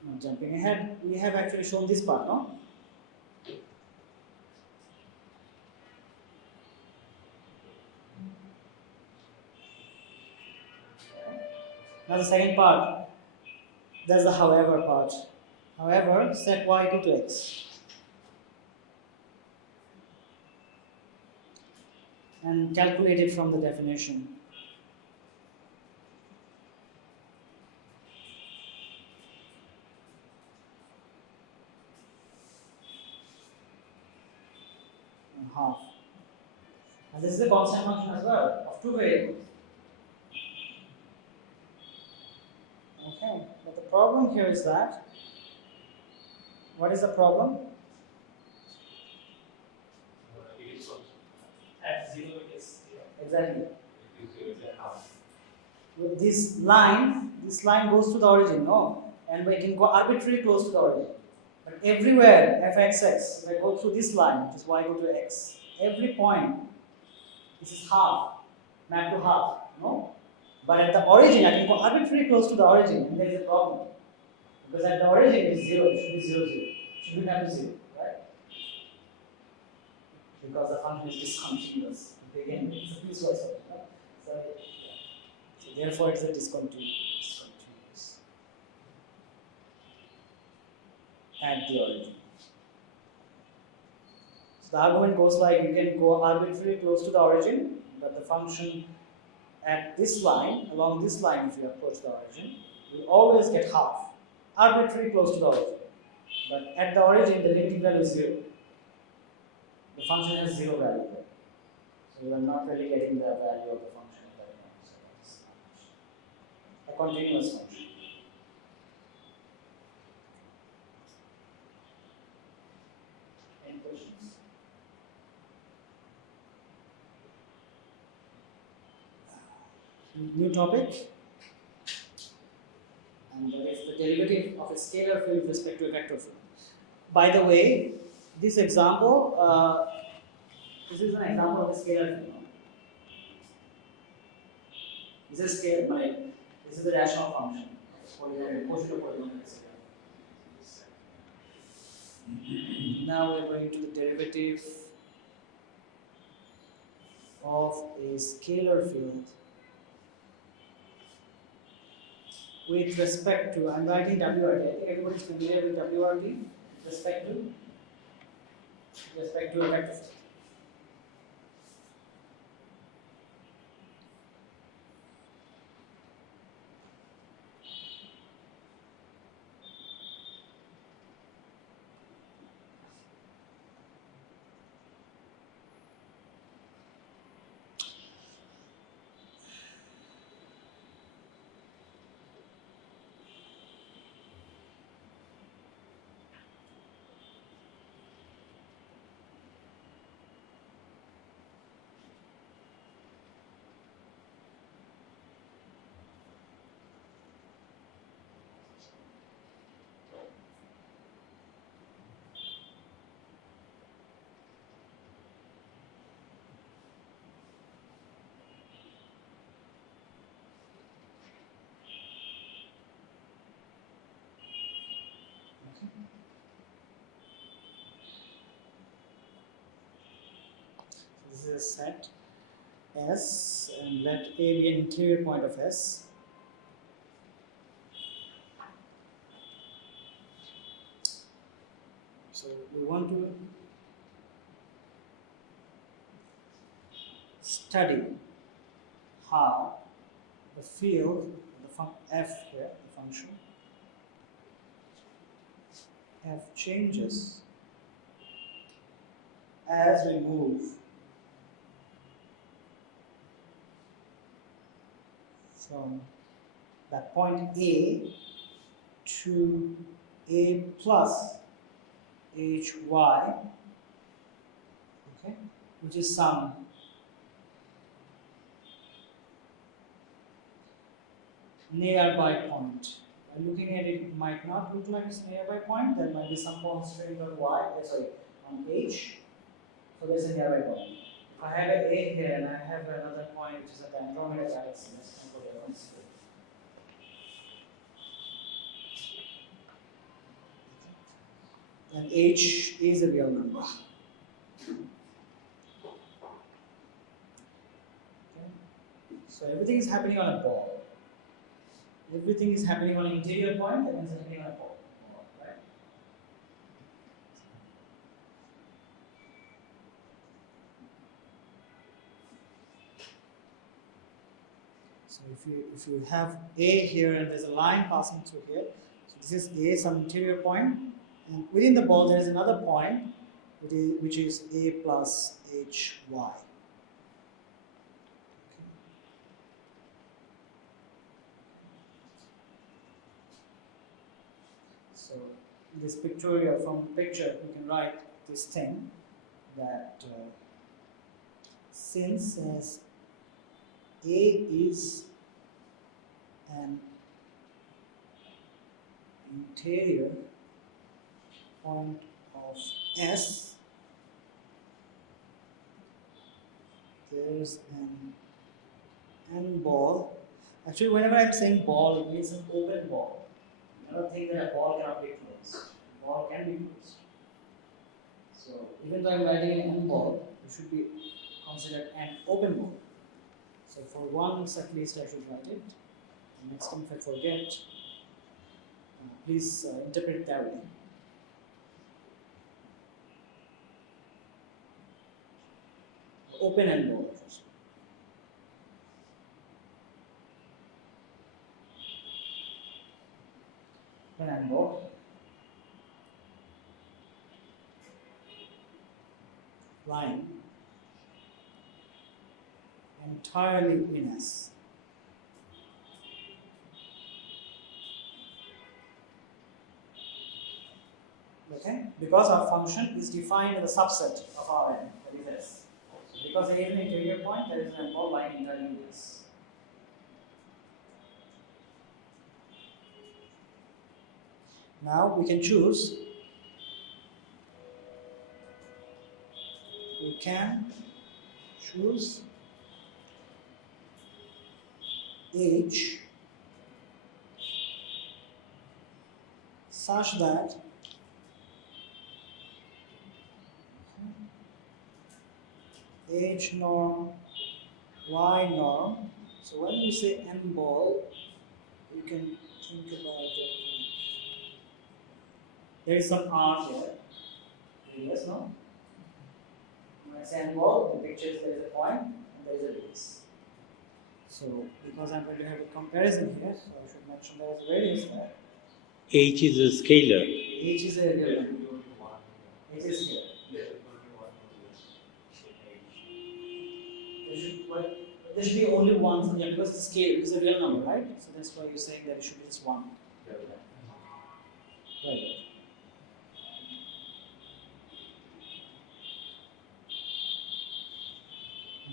Not jumping ahead, we have actually shown this part, no? Now the second part, that's the however part. However, set y equal to x. And calculate it from the definition. And half. And this is the constant function as well of two variables. Okay, but the problem here is that, what is the problem? It is also At 0 it is 0. Exactly. it is 0 and half. With this line goes to the origin, no? And we can go arbitrarily close to the origin. But everywhere, fxx, if I go through this line, which is y equal to x, every point, this is half, mapped to half, no? But at the origin, I can go arbitrarily close to the origin, and there is a problem. Because at the origin, it is 0, it should be 0, 0. It should be mapped to 0, right? Because the function is discontinuous. Again, it's a piecewise function, right? So therefore, it's a discontinuous at the origin. So the argument goes like you can go arbitrarily close to the origin, but the function at this line, along this line, if you approach the origin, you always get half, arbitrarily close to the origin. But at the origin, the limiting value is 0. The function has 0 value there. So you are not really getting the value of the function at that point. So it's a continuous function. Any questions? New topic? and that is the derivative of a scalar field with respect to a vector field. By the way, this example, this is an example of a scalar field. This is this is the rational function. Now we're going to the derivative of a scalar field with respect to, I'm writing WRT. I think everybody's familiar with WRT. Respect to a vector field. This is a set S, and let A be an interior point of S. So we want to study how the field, the f here, the function f changes as we move from that point A to A plus HY, okay, which is some nearby point. Looking at it, it might not look like it's a nearby point. There might be some constraint on Y, on H. So there's a nearby point. If I have an A here and I have another point which is at the Andromeda galaxy, let's go there on screen. And H is a real number. Okay. So everything is happening on a ball. Everything is happening on an interior point, that means happening on a ball. Right? So if you have A here and there's a line passing through here, so this is A, some interior point, and within the ball there is another point which is A plus HY. So this pictorial, from the picture you can write this thing that since as A is an interior point of S, there is an N ball. Actually, whenever I'm saying ball, it means an open ball. I don't think that a ball cannot be closed. A ball can be closed. So even though I'm writing an N ball, it should be considered an open ball. So for once at least I should write it. And next time if I forget, please interpret it that way. Open N ball. Open N ball. Lying entirely in S. Okay? Because our function is defined as a subset of our N, that is S. So because A is an interior point, there is an N ball lying entirely in S. Now we can choose. We can choose H such that H norm, Y norm. So when we say M ball, you can think about it. There is some R here. Yes, no? When I say M ball, the picture is there is a point and there is a radius. So because I'm going to have a comparison here, so I should mention there is a radius there. H is a scalar. H is a real number. H is here. There should be only one, so yeah, because the scale is a real number, right? So that's why you're saying that it should be just one. Right.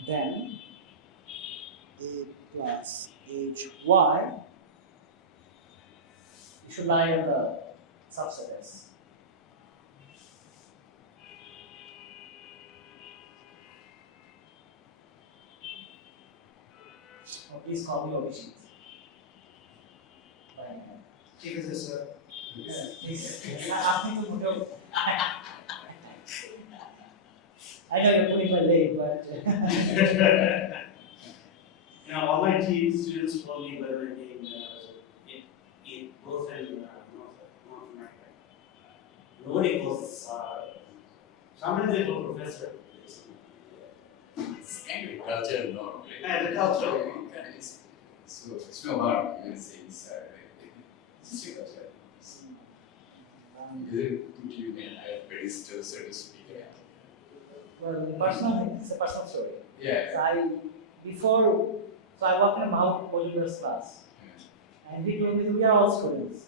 Then A plus HY should lie in the subset S. Oh, please call me Abhijeet. Right. ঠিক আছে sir Please. Ask me to put your. I know you're putting my leg, but. You know, all my teen students call me by my name. It both in North America. Nobody calls sometimes they call professor. It's kind of culture norm, right? Yeah, the culture. So it's no harm in saying it's just a culture. Is it put you in a higher pedestal, so to speak? Well, personal thing, it's a personal story. Yeah. So I worked in a Mahou Polymer's class, and he told me we are all students.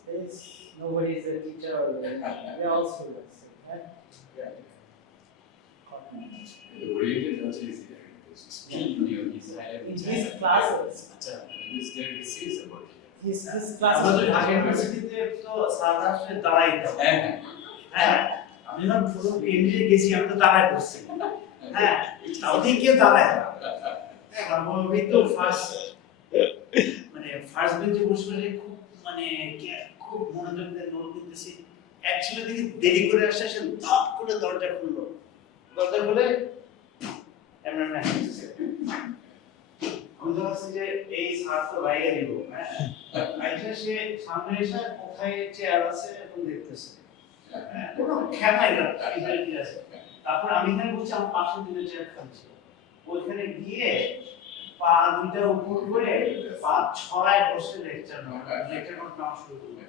Nobody is a teacher or we are all students. Right? Yeah. The oriented culture is here. In his classes, this is about it. his আমাদের Dhaka classes. ইউনিভার্সিটিতে তো sir আসলে দাঁড়াইতাম হ্যাঁ আমি যখন পুরো কেন্দ্রে গেছি আমি তো দাঁড়ায় পড়ছি হ্যাঁ ওদিকে কেউ দাঁড়ায় না হ্যাঁ আমি তো ফার্স্ট মানে ফার্স্ট বেঞ্চে বসে বসে খুব মানে খুব মনোযোগ দিয়ে নোট নিতেছি অ্যাকচুয়ালি দেখি দেরি করে আসছে সে ধাপ করে দরজা খুললো দরজা খুলে এমন আমি তো ভাবছি যে এই স্যার তো রাইয়ে দিব হ্যাঁ আইসা সে সামনে এসে কোথায় চেয়ার আছে এখন দেখতেছে কোনো খেপাই না কি আছে তারপর আমি এখানে বলছি আমার পাশে দিনে চেয়ার খাচ্ছি ওইখানে গিয়ে পা দুইটা উপর করে পা ছড়ায় বসে লেকচার নোট নেওয়া শুরু করবে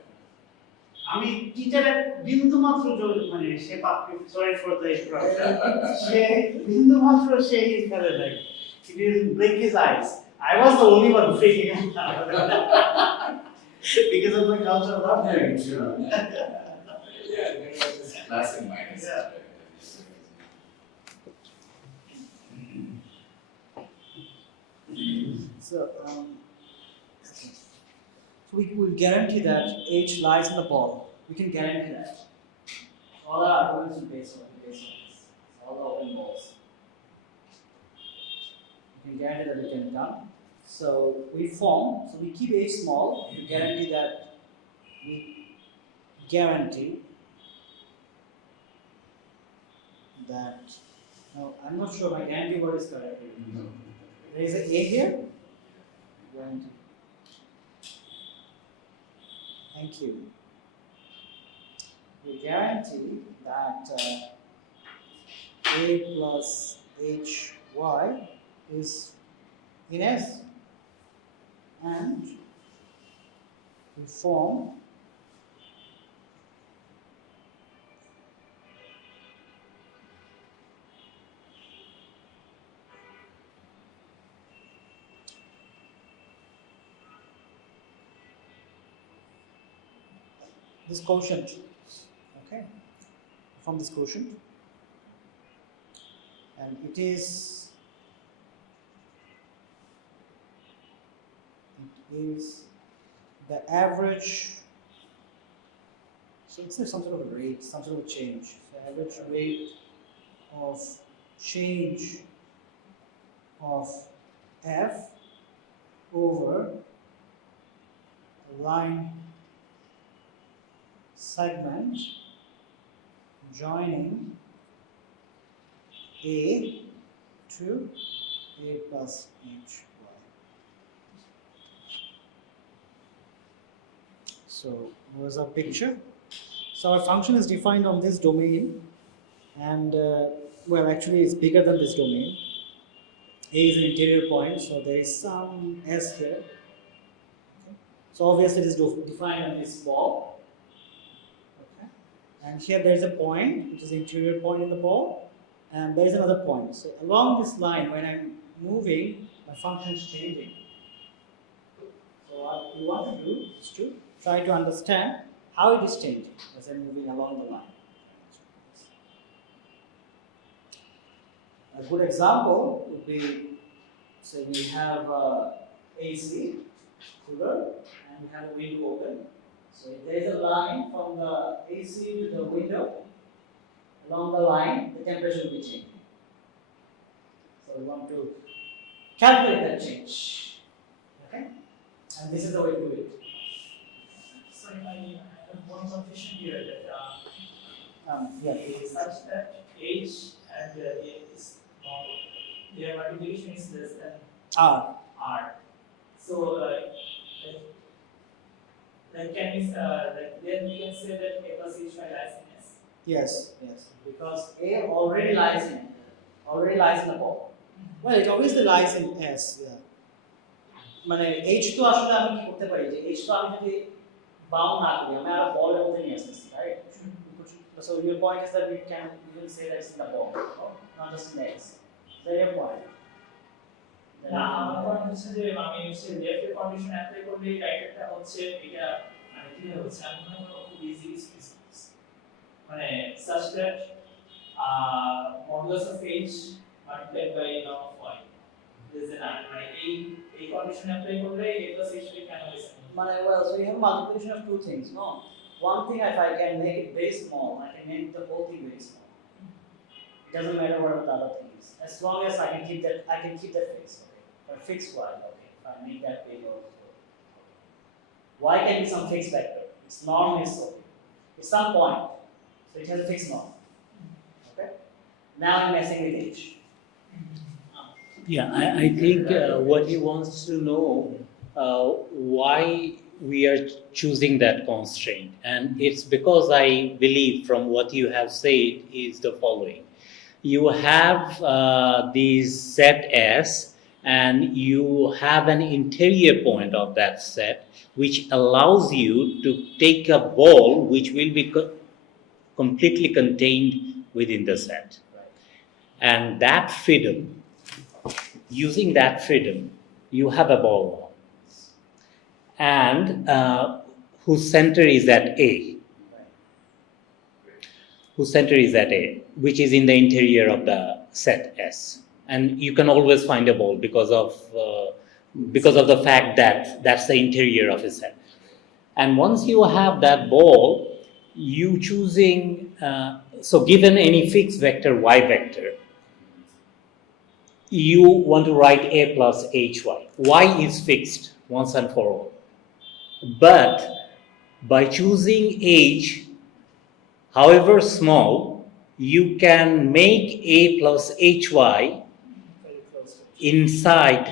আমি টিচারের বিন্দু মাত্র মানে সে পাপকে সরি ফর দ্য ইন্টারাপশন সে বিন্দু মাত্র সেই করে নাই he didn't blink his eyes I was the only one freaking out because of my culture of not doing it. Yeah, there was this plus and minus. Yeah. So we will guarantee that H lies in the ball. We can guarantee that. All our arguments will based on this. All the open balls. We can guarantee that we can done. So we keep H small. We guarantee that no, I'm not sure my guarantee word is correct. No. There is an A here. Guarantee. Thank you. We guarantee that A plus HY is in S, and we form this quotient, okay, from this quotient, and it is the average So it's some sort of a rate, some sort of change. The average rate of change of f over a line segment joining A to A plus HY. So here's our picture. So our function is defined on this domain, and well, actually it's bigger than this domain. A is an interior point, so there is some S here. Okay. So obviously it is defined on this ball. Okay. And here there is a point, which is the interior point in the ball, and there is another point. So along this line, when I'm moving, my function is changing. So what we want to do is to try to understand how it is changing as I'm moving along the line. A good example would be, say we have AC cooler and we have a window open. So if there is a line from the AC to the window, along the line the temperature will be changing. So we want to calculate that change. Okay? And this is the way to do it. Sorry, I have one condition here that Yeah. is such that H and A is not, their multiplication is less than R. R. So, like can we, like then we can say that A plus H lies in S. Yes, yes. Because A already lies in the ball. Well, it obviously lies in S. Yeah. মানে H তো আসলে আমি কি করতে পারি যে H তো আমি যদি bound না করি আমি আর বলের মধ্যে নিয়ে আসতেছি, right? So your point is that we can even say that it's in the ball, not just in X. Is that your point? না আমার পয়েন্ট হচ্ছে যে আমি হচ্ছে লেফট কন্ডিশন অ্যাপ্লাই করলে রাইটটা হচ্ছে এটা মানে কি হচ্ছে আমি মনে করি খুব ইজি মানে such that modulus of H multiplied by log of Y is an R মানে এই কন্ডিশন অ্যাপ্লাই করলে A plus H কেন হইছে Well, so you have multiplication of two things, no? One thing, if I can make it very small, I can make the whole thing very small. It doesn't matter what the other thing is. As long as I can keep that fixed, okay? Or fixed Y, okay? If I make that big or so. Y can be some fixed vector. Its norm is so. It's some point. So it has a fixed norm. Okay? Now I'm messing with H. Yeah, I think what he wants to know why we are choosing that constraint, and it's because I believe from what you have said is the following. You have this set S and you have an interior point of that set which allows you to take a ball which will be completely contained within the set. And that freedom, using that freedom, you have a ball and whose center is at A. Whose center is at A, which is in the interior of the set S. And you can always find a ball because of the fact that that's the interior of a set. And once you have that ball, you choosing, so given any fixed vector, Y vector, you want to write A plus HY. Y is fixed once and for all. But by choosing H, however small, you can make A plus HY inside.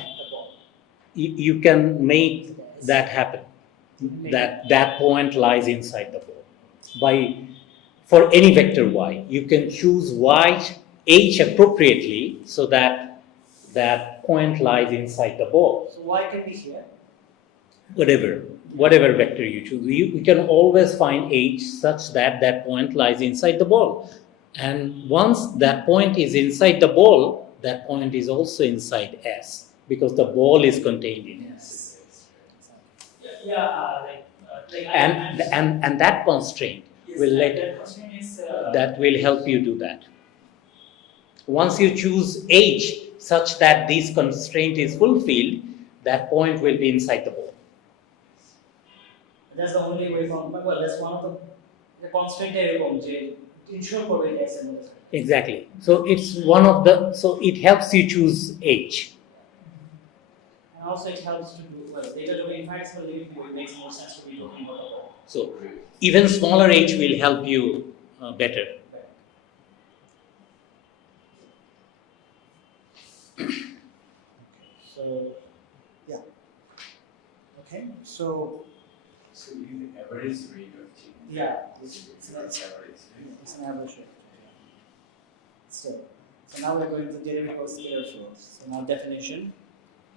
You can make that happen. That point lies inside the ball. For any vector Y, you can choose Y, H appropriately so that that point lies inside the ball. So Y can be here. Whatever vector you choose, you can always find H such that that point lies inside the ball. And once that point is inside the ball, that point is also inside S because the ball is contained in S. And that constraint will that will help you do that. Once you choose H such that this constraint is fulfilled, that point will be inside the ball. That's the only way from, well, that's one of the the constraint এরকম যে ensure করবে যে s এর মধ্যে থাকে। Exactly. So it's one of the, so it helps you choose H. And also it helps to do well. Data to be infinite for limit view, it makes more sense to be talking about the whole. So even smaller H will help you better. So yeah. Okay. So you use the average rate of change. yeah, it's Average. an average rate. Still. So now we're going to derivative of scalar fields. So now definition,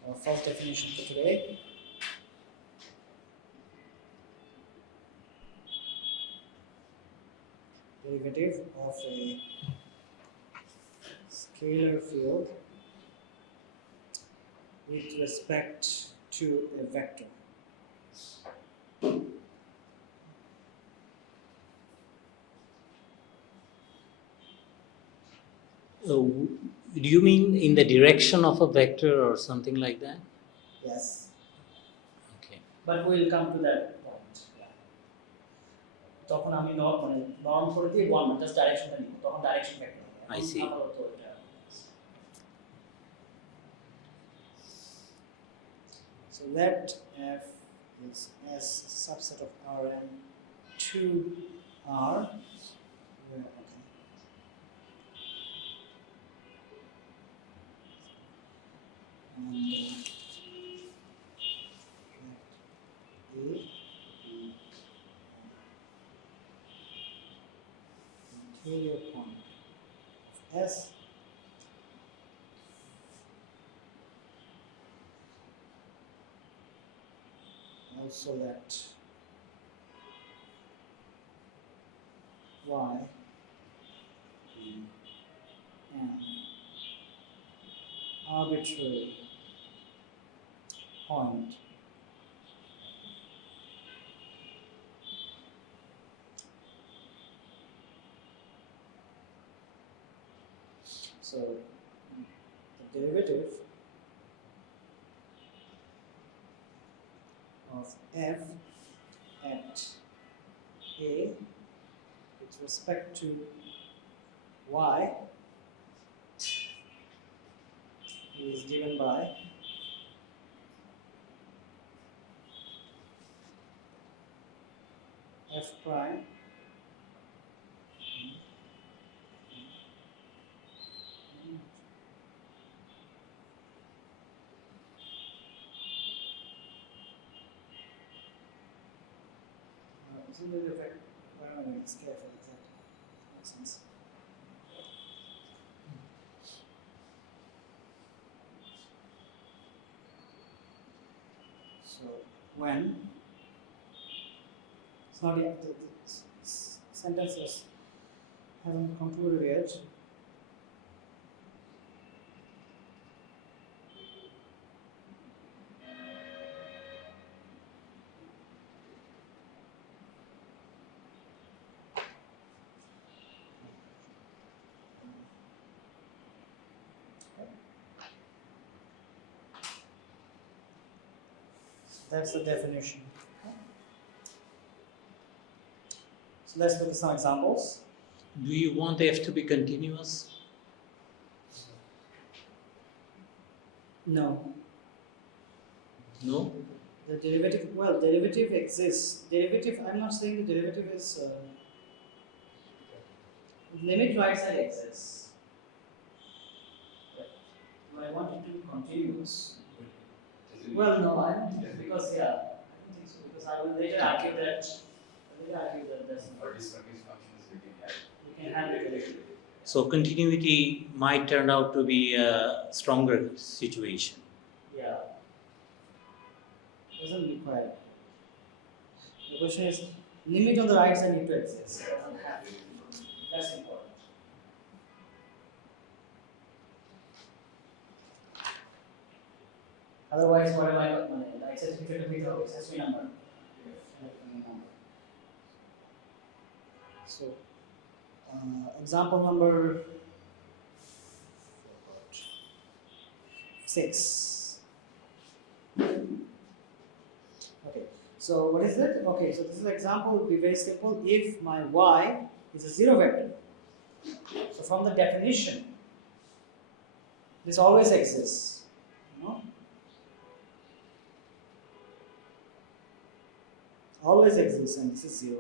or first definition for today. Derivative of a scalar field with respect to a vector. Do you mean in the direction of a vector or something like that? Yes. Okay. But we'll come to that point. তখন আমি norm করে দিয়ে one just ডাইরেকশনটা নিব তখন direction vector I see. So let f is S subset of Rn to R where okay. And interior point of S also let Y be an arbitrary point so the derivative of f at a with respect to y is given by f prime auxiliary effect. Well, I mean, it's careful exactly. Makes sense. So when it's not yet the sentences haven't concluded yet. That's the definition. So let's look at some examples. Do you want F to be continuous? No. No? The derivative, well, derivative exists. Derivative, I'm not saying the derivative is, limit right side exists. But I want it to be continuous. Well, no, I don't think so, because, yeah, I don't think so, because I will later argue that, that's not. For discontinuous functions, we can You can have it. So continuity might turn out to be a stronger situation. Yeah. Doesn't require it. The question is, limit on the right side need to exist. It doesn't have to. That's important. Otherwise, what am I talking about? Access to be the accessory number. So, example number 6. Okay, So what is it? Okay, so this is example will be very simple. If my y is a zero vector, so from the definition, this always exists. You know? Always exists, and this is 0.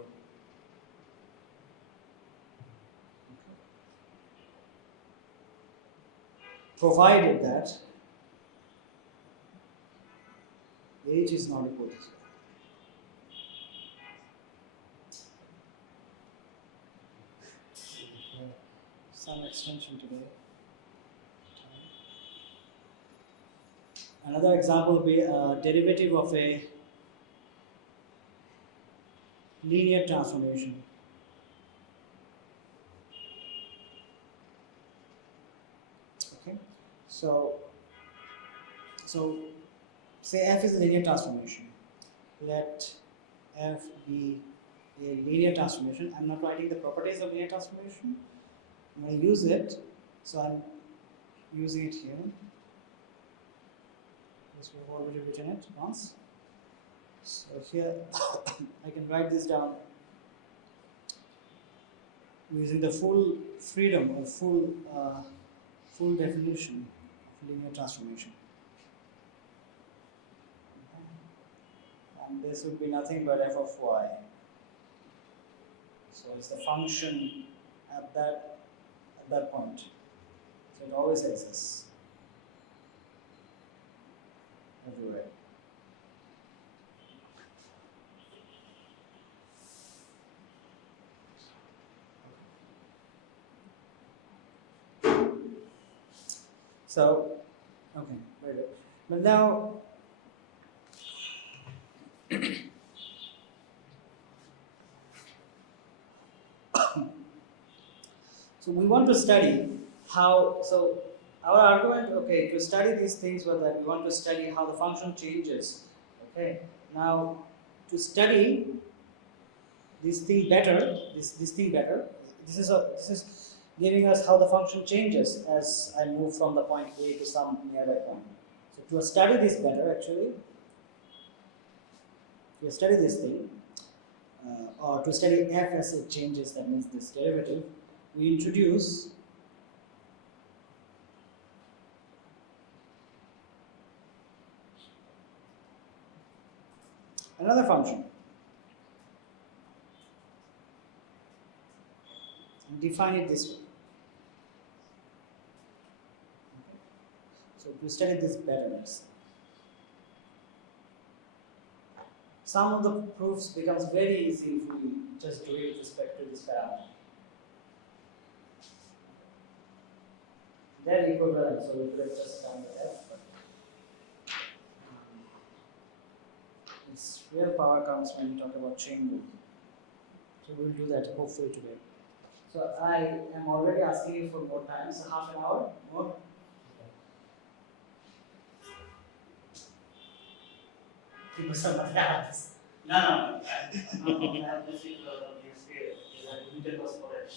Provided that h is not equal to 0. Some extension today. Another example will be a derivative of a linear transformation. Okay, so say f is a linear transformation. Let f be a linear transformation. I'm not writing the properties of linear transformation. I'm going to use it, so I'm using it here. This we've already written it once. So here I can write this down using the full freedom or full definition of linear transformation. And this would be nothing but f of y. So it's the function at that point. So it always exists everywhere. So, okay, very good. But now, so we want to study how, so our argument, okay, to study these things was that we want to study how the function changes. Okay, now to study this thing better, this is giving us how the function changes as I move from the point A to some nearby point. So to study this better, actually, to study this thing, or to study f as it changes, that means this derivative, we introduce another function and define it this way. So to study this better, some of the proofs becomes very easy if we just do it with respect to this parameter. They're equivalent, so we could have just done the f. But its real power comes when we talk about chain rule. So we'll do that hopefully today. So I am already asking you for more time, so half an hour more. People somebody else. No, I have this in the experience. That was correct.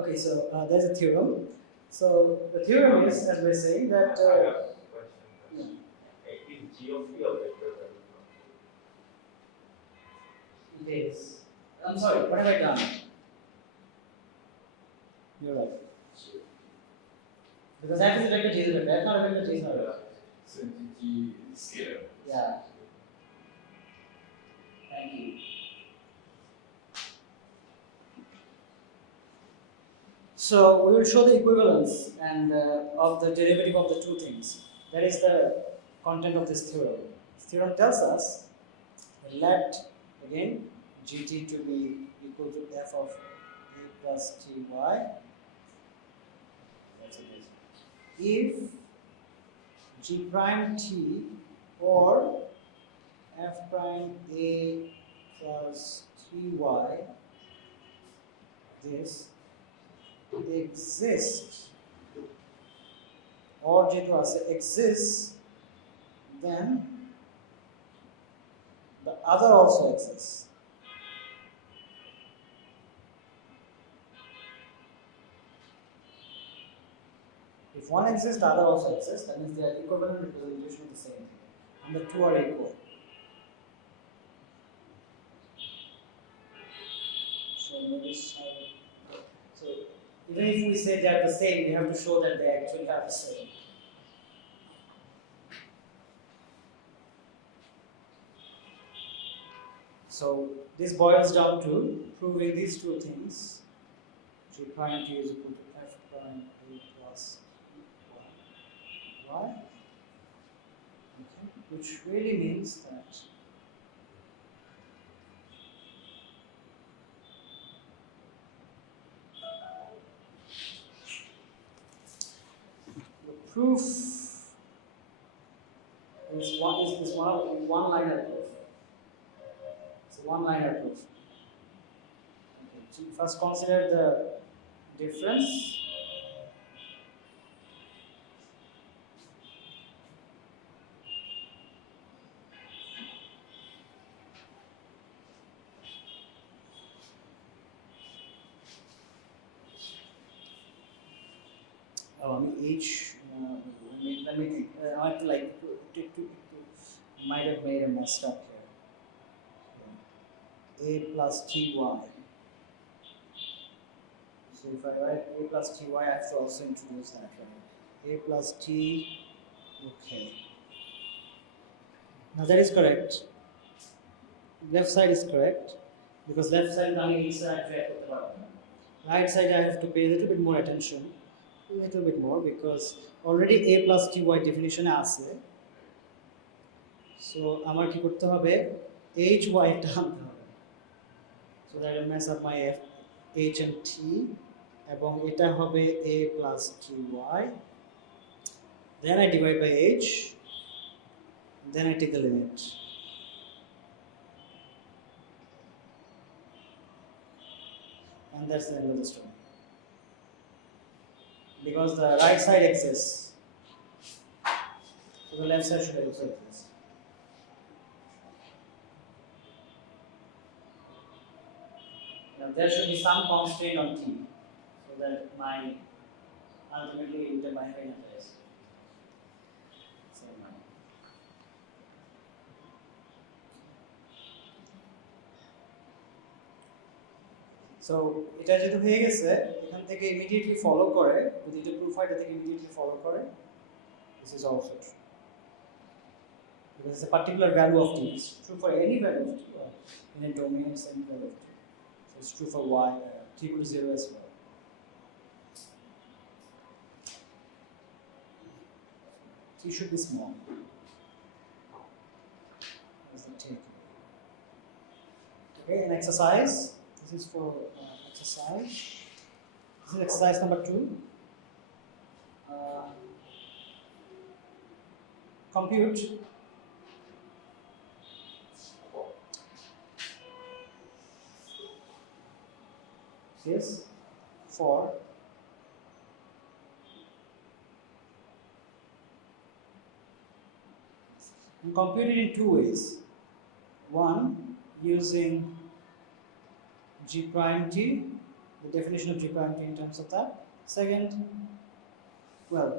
Okay, so there's a theorem. So the theorem is, as we're saying, that I have a question. Is G of P a vector value? it is. I'm sorry, what have I done? You're right. Because f is a vector, G is a vector. F not a vector, G is not a vector. So G is scalar. Yeah. Thank you. So we will show the equivalence and of the derivative of the two things. That is the content of this theorem. This theorem tells us that let again gt to be equal to f of a plus ty. That's it. If g prime t or f prime a plus ty, this exists, or g plus exists, then the other also exists. If one exists, the other also exists. That means they are equivalent representation of the same thing. And the two are equal. So notice how. So even if we say they are the same, we have to show that they actually are the same. So this boils down to proving these two things. G prime T is equal to F prime A plus Y. Okay. Which really means that the proof is one-liner proof. It's a one-liner proof. Okay. So first consider the difference. H. Let me think. I have to might have made a mess up here. A plus ty. So if I write a plus ty, I have to also introduce that, right? A plus t. Okay. Now that is correct. Left side is correct because left side only is right side I have to pay a little bit more attention. Little bit more because already a plus ty definition আছে so আমার কি করতে হবে hy টা আনতে হবে so that will mess up my f h and t এবং এটা হবে a plus ty then I divide by h then I take the limit and that's the end of the story. Because the right side exists, so the left side should also exist. Now there should be some constraint on t, so that my ultimately my final is. So এটা যেহেতু হয়ে গেছে এখান থেকে immediately follow করে যদি এটা proof হয় এটা থেকে immediately follow করে this is also true because it's a particular value of t it's true for any value of t or in a domain it's any value of t so it's true for y t equal to 0 as well t should be small as the t okay an exercise. This is for exercise. This is exercise number 2. Compute this for and compute it in two ways. One, using G prime T, the definition of G prime T in terms of that. Second, well,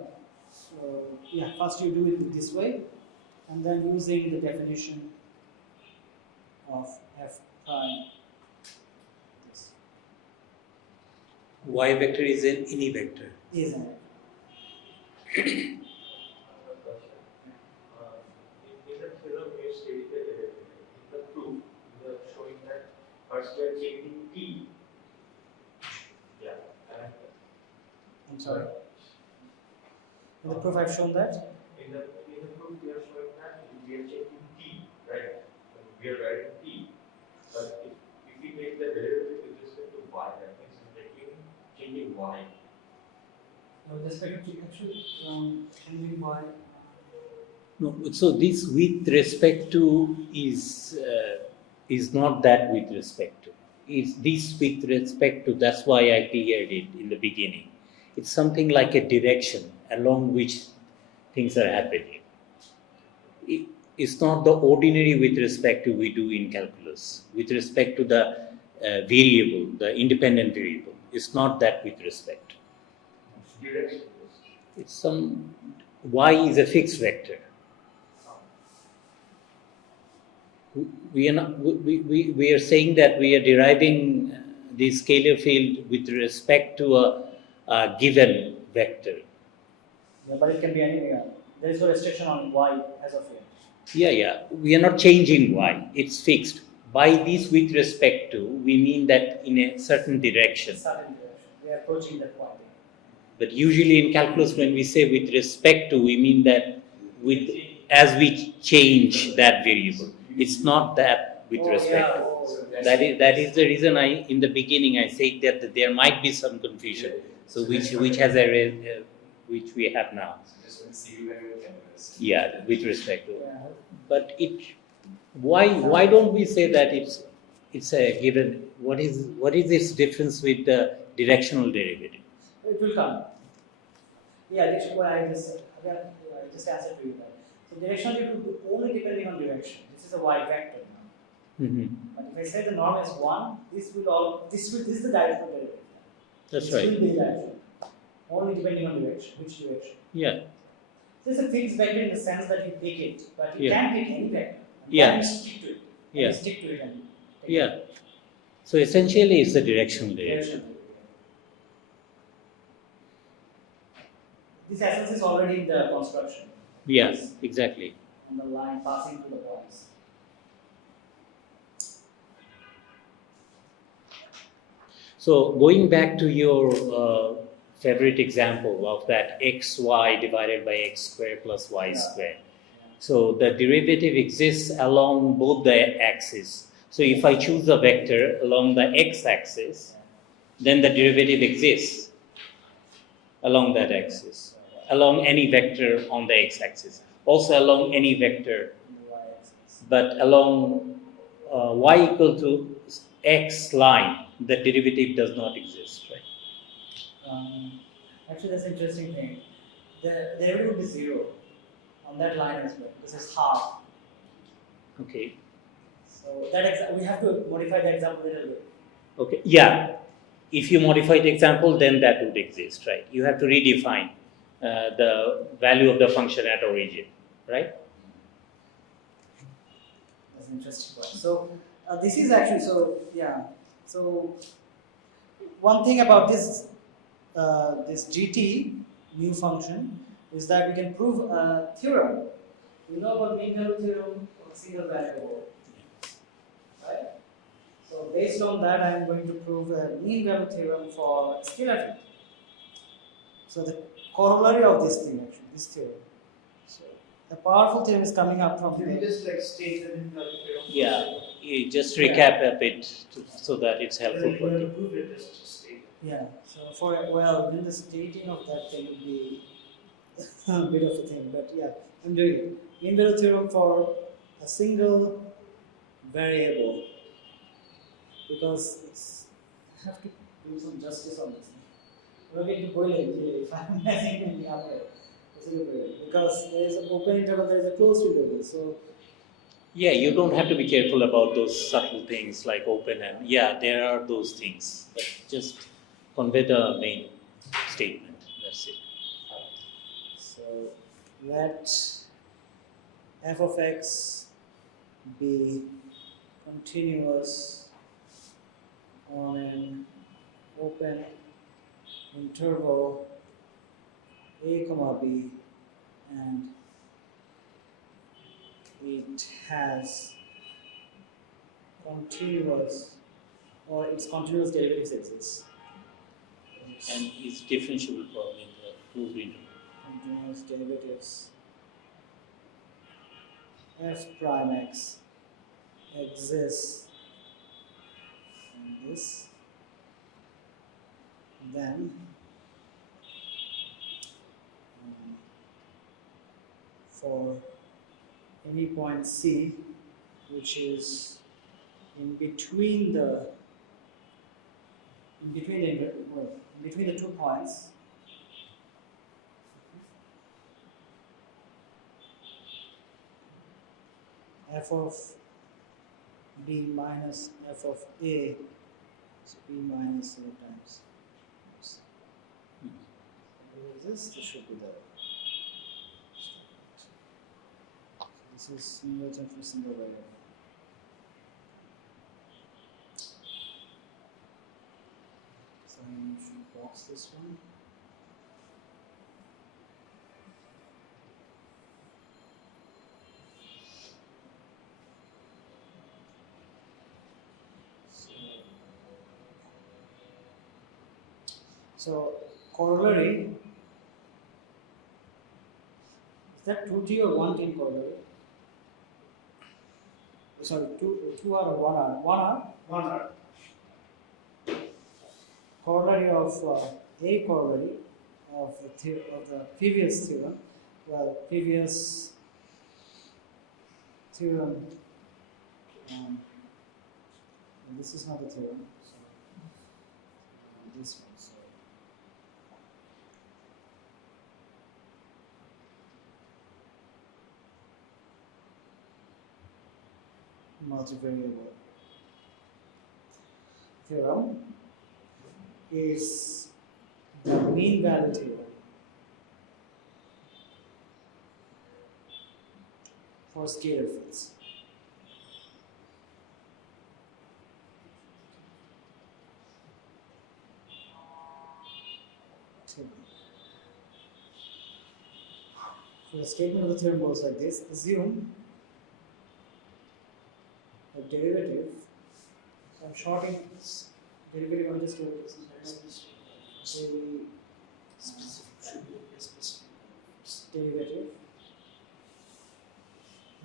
so yeah, first you do it this way, and then using the definition of F prime. This. Y vector is an any vector. Isn't it? First we are changing t. Yeah. I'm sorry. In the proof I've shown that. In the proof we are showing that we are changing t, right? We are writing t, but if we take the derivative with respect to y, that means we are changing y. No, with respect to actually changing y. No, so this with respect to is not that with respect to. It's this with respect to, that's why I cleared it in the beginning. It's something like a direction along which things are happening. It's not the ordinary with respect to we do in calculus. With respect to the variable, the independent variable. It's not that with respect. Direction. It's some y is a fixed vector. We are not. We are saying that we are deriving the scalar field with respect to a given vector. Yeah, but it can be anything else. There is no restriction on y as of yet. Yeah. We are not changing y. It's fixed. By this with respect to, we mean that in a certain direction. Certain direction. We are approaching that point. But usually in calculus, when we say with respect to, we mean that with as we change that variable. It's not that with respect to. That is the reason in the beginning I said that there might be some confusion. So which has which we have now. Just when C value can be Yeah, with respect to. Yeah. But why don't we say that it's a given? What is its difference with the directional derivative? It will come. Yeah, this is what I just answered to you. That. So directional derivative will only depending on direction. This is a y vector. Mm-hmm. But if I say the norm is 1, this is the directional derivative. That's this right. will be the direction. Only depending on direction. Which direction? Yeah. This is a fixed vector in the sense that you pick it, but you Yeah. can pick any vector. Yeah. You stick to it. Yeah. You stick to it and take Yeah. it. So essentially, it's the directional derivative. Directional. This essence is already in the construction. Yes, exactly. On the line passing through the points. So going back to your favorite example of that xy divided by x squared plus y squared. So the derivative exists along both the axes. So if I choose a vector along the x-axis, then the derivative exists along that axis, along any vector on the x-axis, also along any vector, but along y equal to x line, the derivative does not exist, right? Actually, that's an interesting thing. The derivative would be 0 on that line as well. This is half. Okay. So that we have to modify the example a little bit. Okay. Yeah. If you modify the example, then that would exist, right? You have to redefine the value of the function at origin, right? That's an interesting point. So this is actually So one thing about this GT new function is that we can prove a theorem. You know about mean value theorem for single variable, right? So based on that, I am going to prove a mean value theorem for scalar field. So the corollary of this thing, actually, this theorem. So a powerful theorem is coming up from Can you here. just like state the mean value theorem? Yeah. You just recap a bit so that it's helpful for You have you. to prove it, just state it. Yeah. So then the stating of that thing would be a bit of a thing, but yeah, I'm doing it. Mean value theorem for a single variable, because I have to do some justice on this. We're going to boil it if I'm messing anything up here. Because there is an open interval, there is a closed interval. So Yeah, you don't have to be careful about those subtle things like open and there are those things. But just convey the main statement. That's it. So let f of x be continuous on an open interval a comma b, and it has continuous or its continuous derivatives exist. And it's differentiable problem in the closed interval. Continuous derivatives f prime x exists in this, then for any point C which is in between the two points, f of b minus f of a is b minus a times. There is this should be there. This is simulation for single variable. So I should box this one. So corollary, is that 2T or 1T corollary? Sorry, 2R or 1R? 1R? 1R. Corollary of a corollary of the previous theorem. Well, previous theorem. And this is not a theorem. So this one. So multivariable theorem is the mean value theorem for scalar fields. So the statement of the theorem goes like this: assume a derivative. So I'm shorting this derivative on this derivative. Say we should be a specific derivative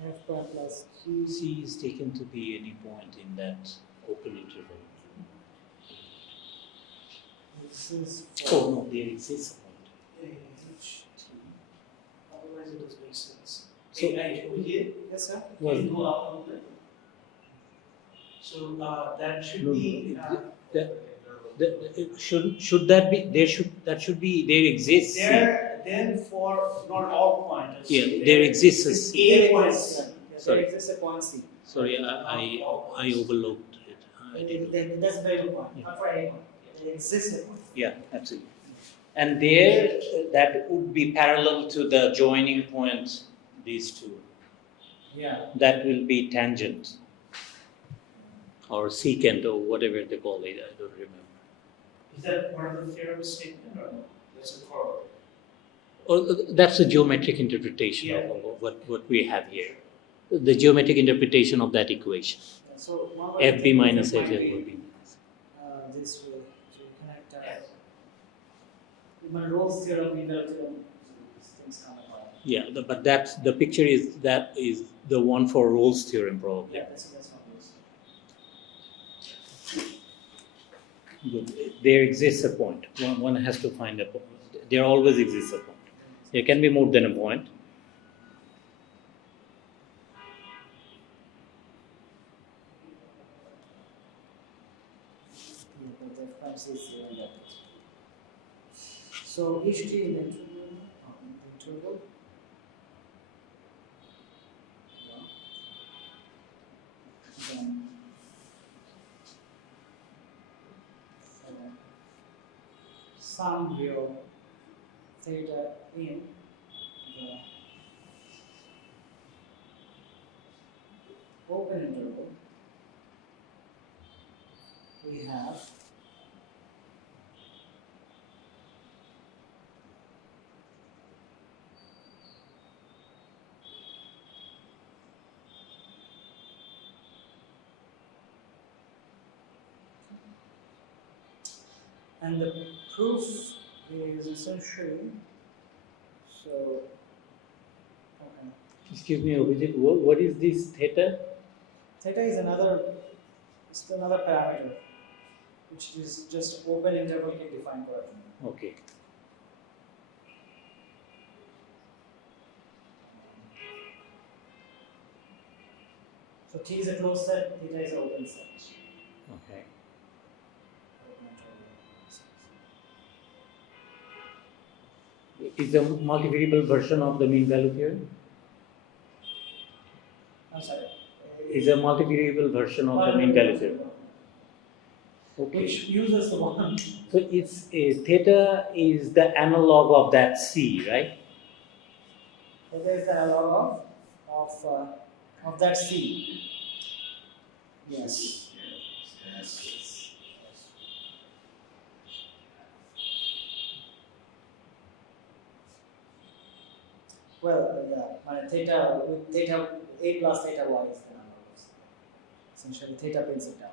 f prime plus C is taken to be any point in that open interval. This is Oh no, there exists a point. Otherwise, it doesn't make sense. So- over here, yes, sir. Well, can go up a little bit. So that should No, be. should that be there? Should be there exists. C. There, then for not all pointers. Yeah, there exists a C. A points. Yes, Sorry. there exists a point C. Sorry, I overlooked it. I didn't. That's a very good point. Yeah. Not for a point. There exists a point. Yeah, absolutely. And there, that would be parallel to the joining point, these two. Yeah. That will be tangent or secant or whatever they call it. I don't remember. Is that part of the theorem statement or no? That's a corollary. Or that's a geometric interpretation Yeah. of what we have here. The geometric interpretation of that equation. So one way to FB think of minus it might HL be, will be. this way to connect when Rolle's theorem, Miller theorem, these things come apart. Yeah, but that's the picture is the one for Rolle's theorem probably. Yeah, that's not Rolle's. Good. There exists a point. One has to find a point. There always exists a point. There can be more than a point. Yeah, but that comes this here and that. So each t in the interval. Then sum will theta in the open interval. We have and the proof is essentially so okay. Excuse me, Abhijeet, what is this theta? Theta is another parameter which is just open interval can define correctly. Okay. So T is a closed set, theta is an open set. Okay. Is a multivariable version of the mean value theorem? I'm sorry. Is a multivariable version of the mean value theorem? Okay. which uses the one. So it's theta is the analog of that C, right? Theta is the analog of that C. Yes. Yes. Well, yeah, theta with theta A plus theta y is the analog. Essentially, theta brings it down.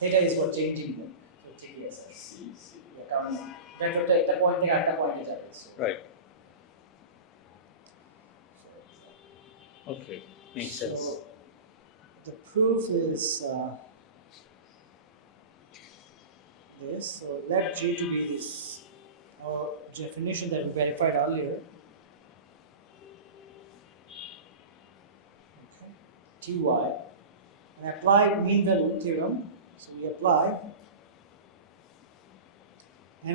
Theta is what changing them. So TDSS. Yeah, কারণ একটা point থেকে আরেকটা পয়েন্টে যাবে। Right. Okay, makes sense. So the proof is this. So let G to be this our definition that we verified earlier. Okay. Ty. And apply mean value theorem. So we apply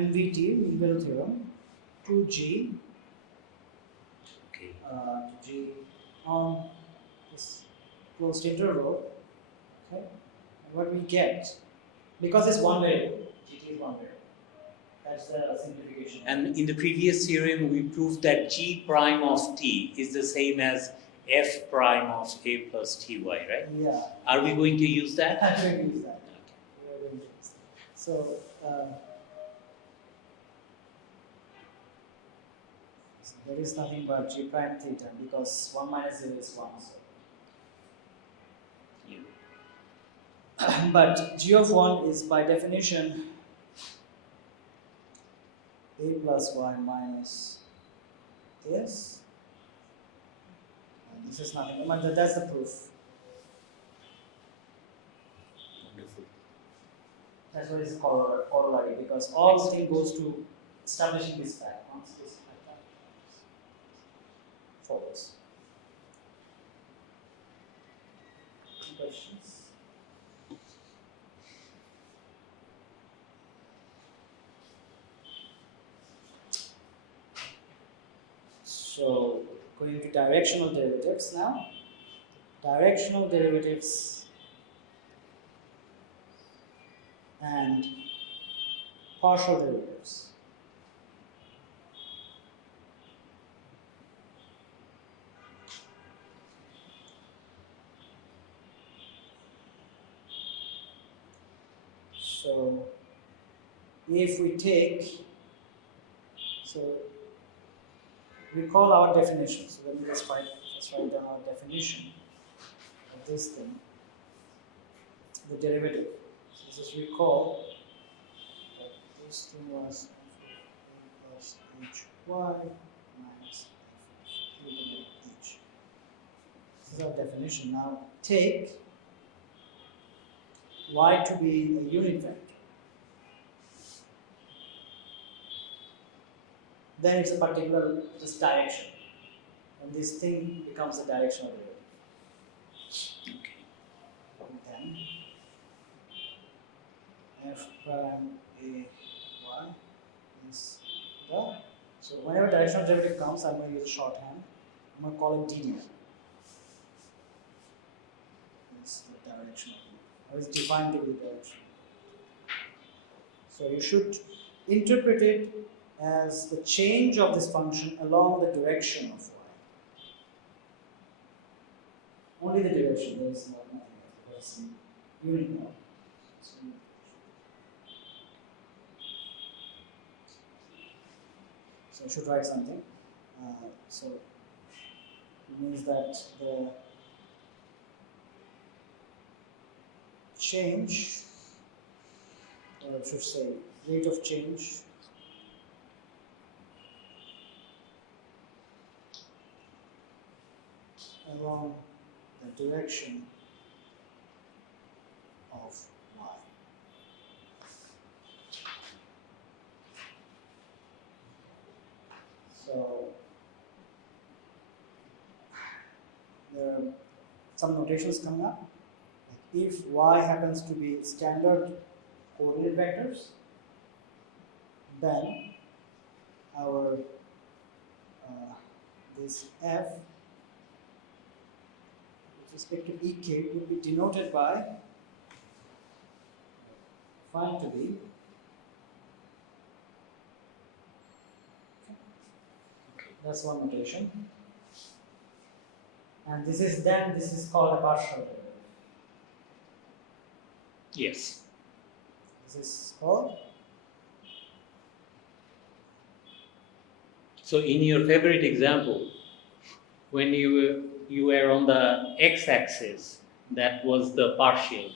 MVT mean value theorem to G. Okay. To G on this closed interval. Okay. And what we get, because it's one variable, GT is one variable. That's the simplification. And in the previous theorem, we proved that G prime of T is the same as F prime of A plus Ty, right? Yeah. Are we going to use that? I'm going to use that. We are going to use that. So, so there is nothing but G prime theta because 1 minus 0 is 1. So. Yeah. But G of 1 is by definition A plus y minus this. And this is nothing, but that's the proof. Wonderful. That's what is corollary because all the thing goes to establishing this fact. Once this fact follows. Any questions? So going to directional derivatives now. Directional derivatives and partial derivatives. So if we take, so recall our definition. So let me let's write down our definition of this thing, the derivative. So this is recall that this thing was plus hy minus h. This is our definition. Now take y to be a unit vector. Then it's a particular just direction, and this thing becomes a directional derivative. Okay. And then f prime a y is the, so whenever directional derivative comes, I'm going to use shorthand. I'm going to call it d. It's the directional, or it's defined to be directional. So you should interpret it as the change of this function along the direction of y. Only the direction, there is nothing else. There is unit now. So I should write something. So it means that the change, or I should say rate of change, along the direction of y. So there are some notations coming up. If y happens to be standard coordinate vectors, then our this f with respect to ek will be denoted by defined to be that's one notation. And this is called a partial derivative. Yes. This is called. So in your favorite example, when you were on the x-axis, that was the partial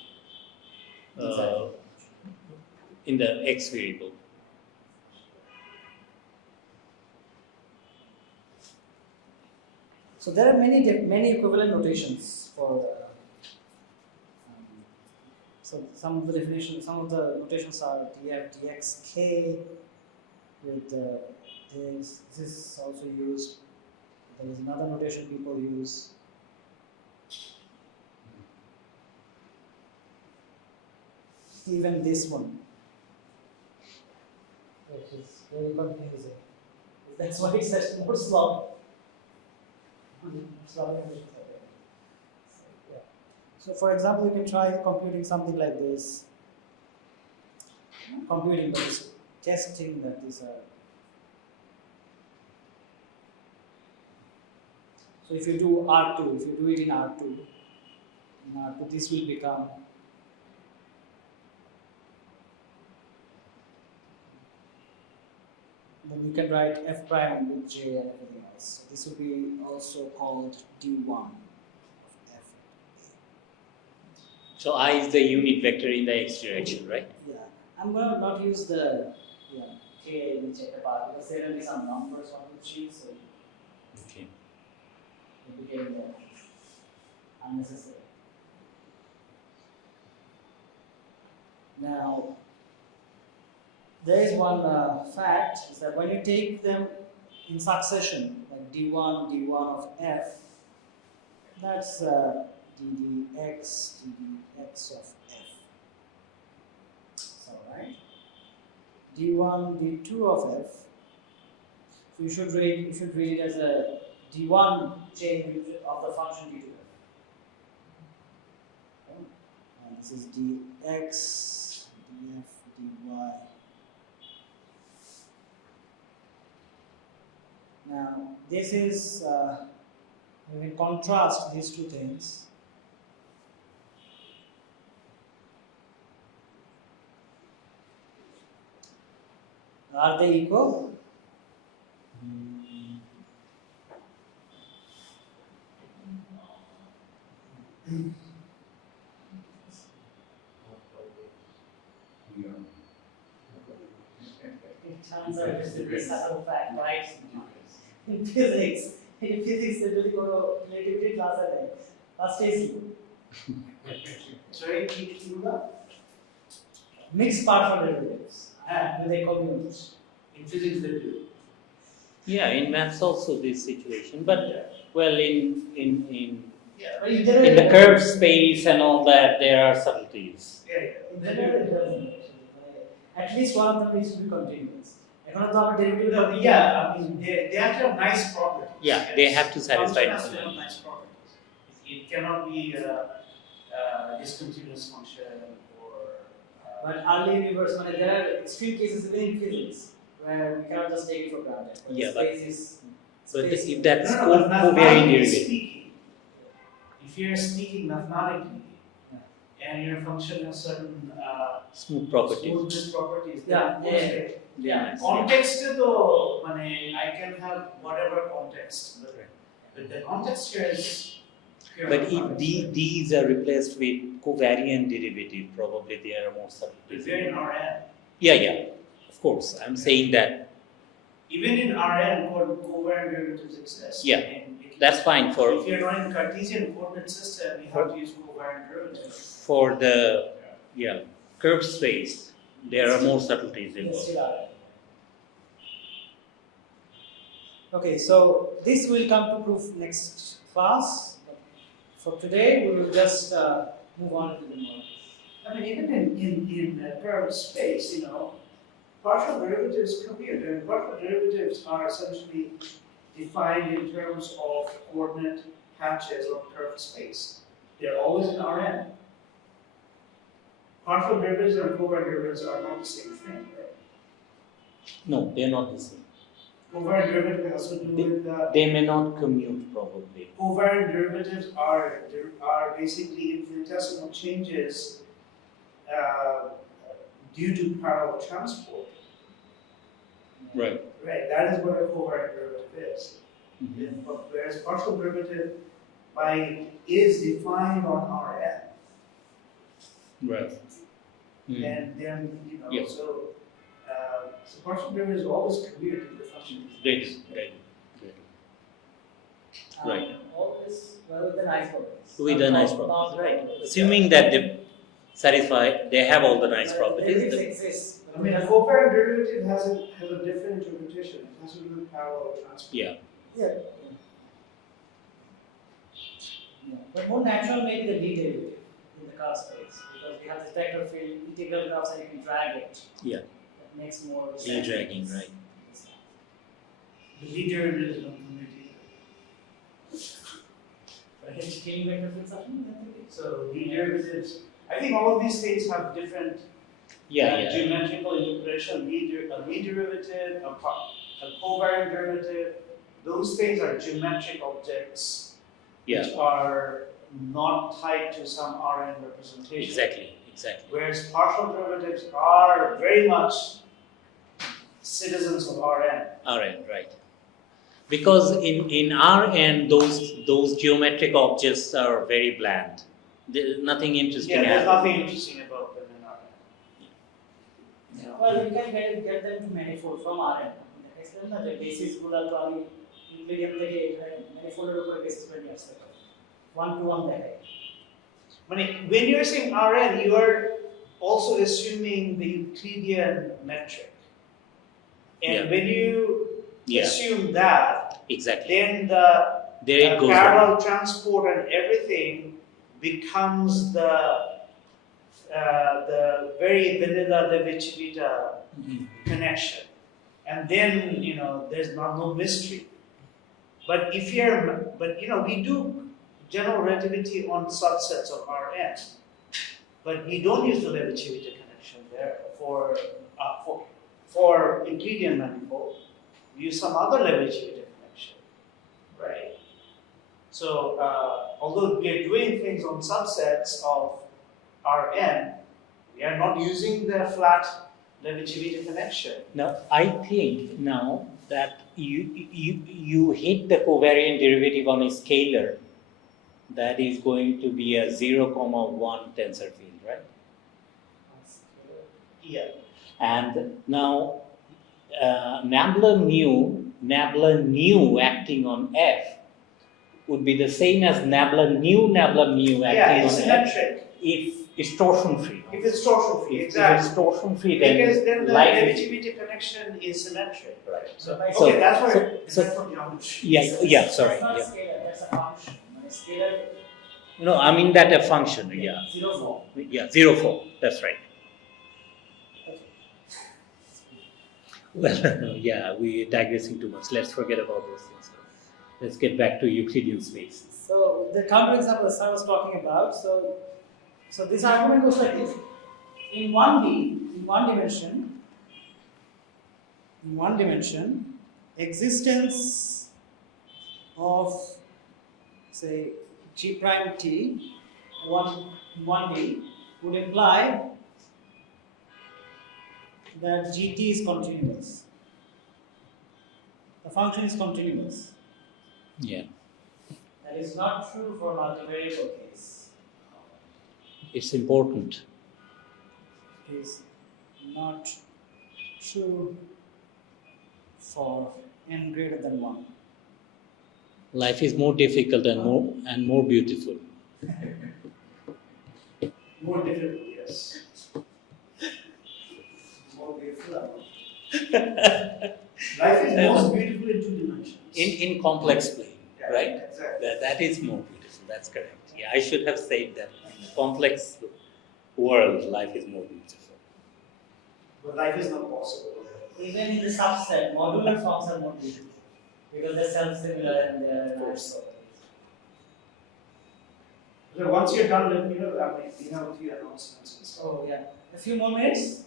Exactly. in the x variable. So there are many equivalent notations for the. So some of the notations are df dxk with this is also used. There is another notation people use. Even this one, which is very confusing. That's why it's such more slow. So for example, you can try computing something like this. Computing, but it's testing that these are. So if you do R2, if you do it in R2, this will become then you can write f prime with j and everything else. So this will be also called d1 of f. So I is the unit vector in the x direction, right? Yeah, I'm going to not use the k in checker part because there will be some numbers on the sheet, so Okay. it became unnecessary. Now, there is one fact is that when you take them in succession, like d1 of f, that's ddx of f. So, right? d1, d2 of f. So you should read it as a d1 chain of the function d2f. Okay? And this is dx, df, dy. Now, this is, we will contrast these two things. Are they equal? It turns out it's a very subtle fact, right? In physics, they really go to relativity class at the last stage. Sorry, Tibra? Mixed partial derivatives with equal In physics they do. Yeah, in maths also this situation, but well, in But the curved space and all that, there are subtleties. in general, it doesn't. At least one of them needs to be continuous. Derivative. Yeah, I mean, they have to have nice properties. Yeah, they have to satisfy Function has to this have one. nice properties. It cannot be a discontinuous function or. But early universe, there are extreme cases even in physics where we cannot just take it for granted. Yeah, space but is if that's No, but covariant mathematically derivative, speaking, if you're speaking mathematically, and your function has certain smooth properties. smoothness properties, Yeah, then yeah, okay. Yeah. Context though, I can have whatever context, but the context here is pure But if mathematics. these are replaced with covariant derivative, probably there are more But subtleties. we're in Rn. Yeah, of course. I'm saying that. Even in Rn, covariant derivatives exist. Yeah, that's fine for If you're running Cartesian coordinate system, you have to use covariant derivatives. for the curved space. There are more subtleties Yes, involved. still are. Okay, so this will come to proof next class. For today, we will just move on to the more. I mean, even in curved space, partial derivatives compute, and partial derivatives are essentially defined in terms of coordinate patches of curved space. They're always in Rn. partial derivatives and covariant derivatives are not the same thing, right? No, they're not the same. Covariant derivative has to do with the They may not commute probably. covariant derivatives are basically infinitesimal changes due to parallel transport. Right. Right, that is what a covariant derivative is. Mhm. Whereas partial derivative is defined on Rn, Right. Mm. and then Yes. so partial derivative is always commute to the function. Great. Right. All this with the nice properties. With the nice properties, right? Assuming that they satisfy, they have all the nice properties. Derivatives then- exist. I mean, a covariant derivative has a different interpretation. It has to do with parallel transport. Yeah. Yeah. But more natural may be the D derivative in the curve space because we have this vector field integral curves and you can drag it. Yeah. That makes more sense. De-dragging, right? The D derivative is not commute either. But can you vector field something? So D derivatives, I think all of these things have different Yeah. geometrical interpretation. A D derivative, a covariant derivative, those things are geometric objects Yeah. which are not tied to some Rn representation. Exactly. Whereas partial derivatives are very much citizens of Rn. Right. Because in Rn those geometric objects are very bland. There's nothing interesting. Yeah, there's happens. nothing interesting about them in Rn. Well, you can get them to manifold from Rn. The basis গুলো তো আমি Euclidean থেকে manifold-এর উপরে basis করে নিয়ে আসতে পারি 1-to-1 দেখাই When you're saying Rn, you are also assuming the Euclidean metric. And Yeah. when you Yeah. assume that, Exactly. then the There it goes. parallel transport and everything becomes the very vanilla Levi-Civita Mhm. connection, and then there's no mystery. But we do general relativity on subsets of Rn, but we don't use the Levi-Civita connection there for Euclidean manifold. We use some other Levi-Civita connection, right? So although we are doing things on subsets of Rn, we are not using the flat Levi-Civita connection. Now I think now that you hit the covariant derivative on a scalar that is going to be a 0,1 tensor field, right? Yeah. And now nabla nu acting on F would be the same as nabla mu acting Yeah, it's on F symmetric. if it's torsion free. If it's torsion free, If it's exactly. torsion free, then Because then the life is Levi-Civita connection is symmetric. right. Okay, that's for geometry. Yeah, sorry. That's not Yeah. scalar, that's a function. When a scalar No, I mean that a function. Yeah. 0 form. Yeah, 0 form. That's right. Well, yeah, we're digressing too much. Let's forget about those things. Let's get back to Euclidean space. So the counterexample that Sir was talking about, so this argument goes like this. In 1D, in one dimension, existence of say G prime T, 1D would imply that GT is continuous. The function is continuous. Yeah. That is not true for multivariable case. It's important. It is not true for n greater than 1. Life is more difficult and more beautiful. More difficult, yes. More beautiful. Life is most beautiful in 2 dimensions. In complex plane, Yeah, right? Exactly. That is more beautiful. That's correct. Yeah, I should have said that. In a complex world, life is more beautiful. But life is not possible. Even in the subset, modular forms are more beautiful because they're self-similar and they're Of course. So once you're done, let me know. I mean, you have a few announcements and stuff. Oh yeah. A few more minutes.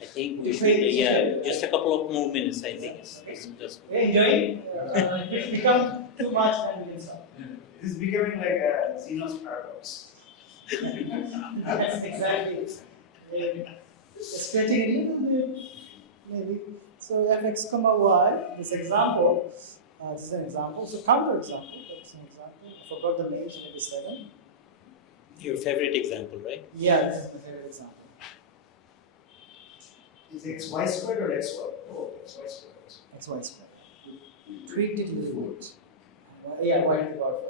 I think we should, yeah, just a couple of more minutes, I think. It's just Yeah, enjoying. If it becomes too much, then we can stop. This is becoming like a Zeno's paradox. That's exactly. Stretching it a little bit, maybe. So fx comma y. This example. This is an example. So counter example. That's an example. I forgot the names. Maybe 7. your favorite example, right? Yeah, this is my favorite example. Is x y squared or x y? Oh, x y squared. X y squared. Tweaked it a little bit. Yeah, y to the power 4.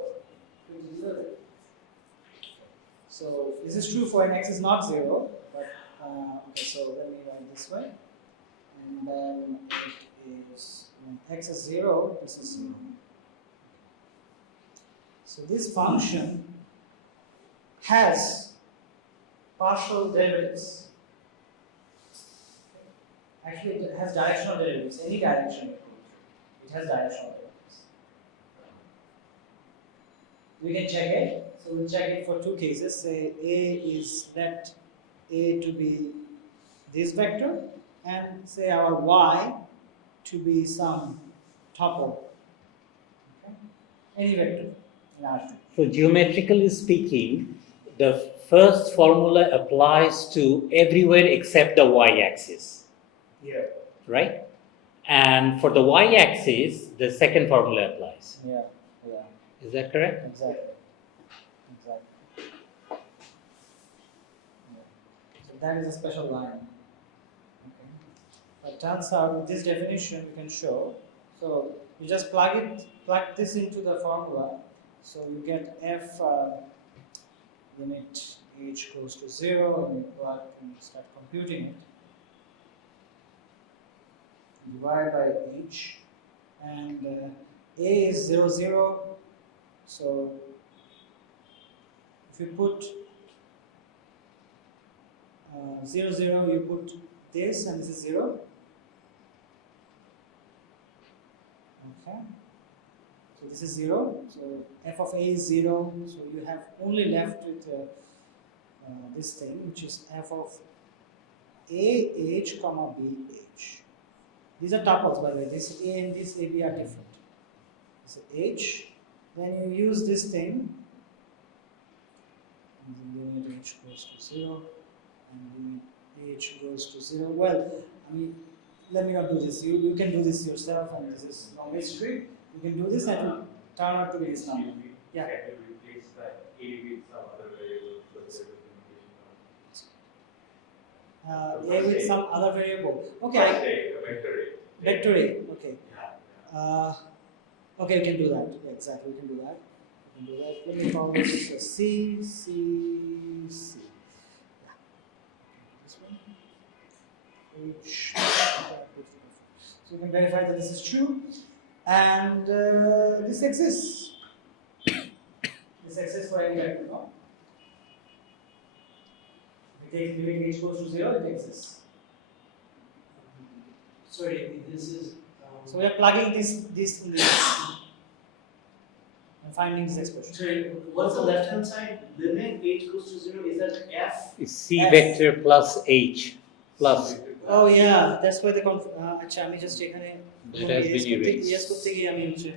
Tweaked it a little bit. So this is true for an x is not 0, but okay, so let me write this way. And then it is when x is 0, this is 0. So this function has partial derivatives. Actually, it has directional derivatives, any direction you go. It has directional derivatives. We can check it. So we'll check it for two cases. Say A is let A to be this vector, and say our Y to be some tuple. Okay? Any vector in R3. So geometrically speaking, the first formula applies to everywhere except the y-axis. Yeah. Right? And for the y-axis, the second formula applies. Yeah, yeah, Is that correct? exactly. Exactly. Yeah. So that is a special line. Okay. But turns out with this definition we can show. So you just plug this into the formula. So you get f limit h goes to 0, and you start computing it. Divide by h, and a is 0, 0. So if you put 0, 0, you put this, and this is 0. Okay. So this is 0. So f of a is 0. So you have only left with this thing, which is f of a h comma b h. These are tuples, by the way. This a and this ab are different. So h. Then you use this thing. And the limit h goes to 0, and limit h goes to 0. Well, I mean, let me not do this. You can do this yourself, and this is long history. You can do this, and it will turn out to be this number. Yeah. Can you replace that a with some other variable for the A with some other variable. Okay. a vector a. Vector A. Okay. Yeah. Okay, we can do that. Yeah, exactly. We can do that. We can do that. Let me call this C, C, C. Yeah. This one. H. So we can verify that this is true. And this exists. This exists for any vector, no? If we take limit h goes to 0, it exists. Sorry, this is. So we are plugging this in this and finding this expression. Sorry, what's the left hand side? Limit h goes to 0. Is that f? It's C F. vector plus H plus. Oh yeah, that's why the আচ্ছা আমি just এখানে That has been erased. yes করতে গিয়ে আমি হচ্ছে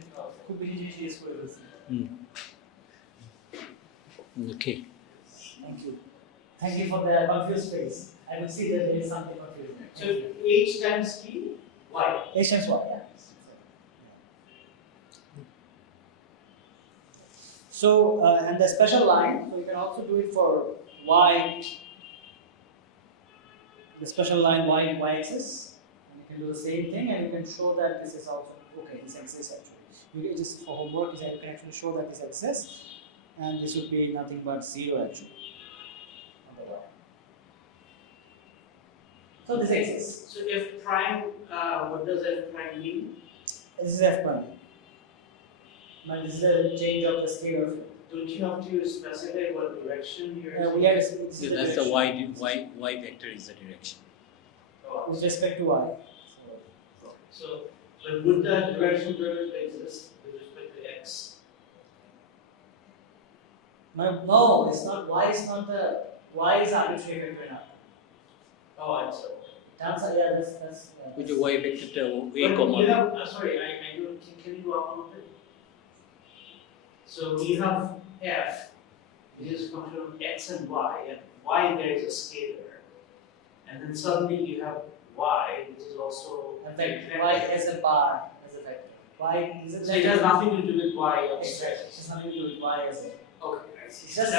খুব বেশি জিনিস ইউজ করে ফেলছি। Okay. Thank you for the confused face. I could see that there is something confusing. So h times t, y. H times y, yeah. So and the special line, so you can also do it for y. The special line y and y-axis. You can do the same thing, and you can show that this is also okay. This exists actually. You just for homework, is that you can actually show that this exists, and this would be nothing but 0 actually. On the y. So this exists. So f prime, what does f prime mean? This is f prime. But this is a change of the scalar field. Don't you have to specify what direction you're We are this is So the that's the direction. y vector is the direction. With respect to y. So, but would that direction derivative exist with respect to x? No, it's not. Y is not the. Y is arbitrary vector enough. Oh, I'm sorry. Tensor, yeah, that's. With the y vector a But comma you b. have, sorry, I don't, can you go up a little bit? So you have f, which is a function of x and y there is a scalar. And then suddenly you have y, which is also In fact, Y as a bar, as a vector. Y is a So it has nothing to do with y Exactly. abstract. It has nothing to do with Y as a. Okay, I see. It's just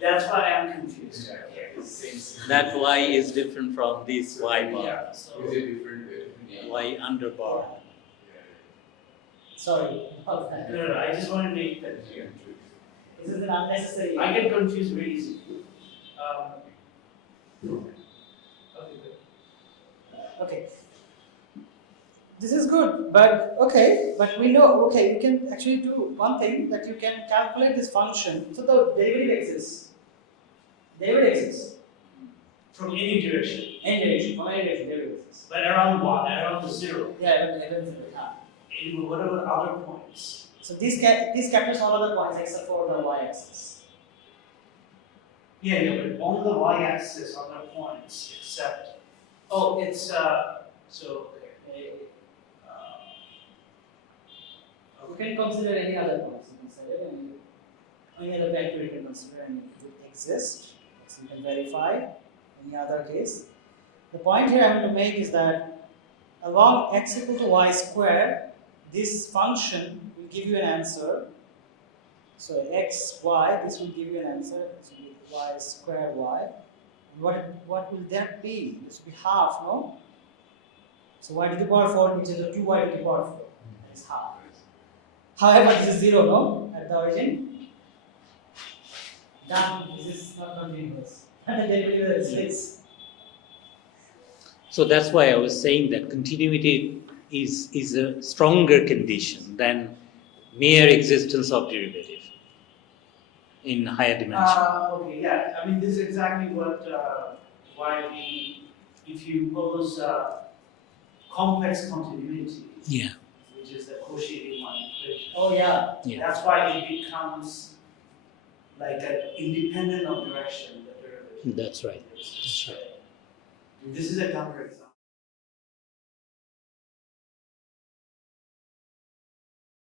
That's why I'm confused. Yeah. Okay. Same. That y is different from this y bar. Yeah, so. Is it different? Yeah. Y under bar. Sorry about that. No, I just want to make that clear. This is an unnecessary. I get confused very easily. Okay, good. Okay. This is good, but okay, but we know, okay, you can actually do one thing that you can calculate this function. So the derivative exists. Derivative exists. From any direction. Any direction, from any direction, derivative exists. But around what? Around the zero. Yeah, even In whatever other points. So this captures all other points except for the y-axis. Yeah, but on the y-axis, other points except. Oh, it's so. Okay. You can consider any other points. You can consider any other vector you can consider and it will exist. So you can verify any other case. The point here I want to make is that along x equal to y square, this function will give you an answer. So x, y, this will give you an answer. This will be y square y. What will that be? This will be half, no? So y to the power 4, which is a 2y to the power 4. That is half. However, this is 0, no? At the origin. Done. This is not continuous. And the derivative exists. So that's why I was saying that continuity is a stronger condition than mere existence of derivative in higher dimension. Okay, yeah. I mean, this is exactly what why if you pose complex continuity, Yeah. which is the Cauchy-Riemann equation. Oh, yeah. Yeah. That's why it becomes like an independent of direction. The derivative. That's right. That's right. This is a counterexample.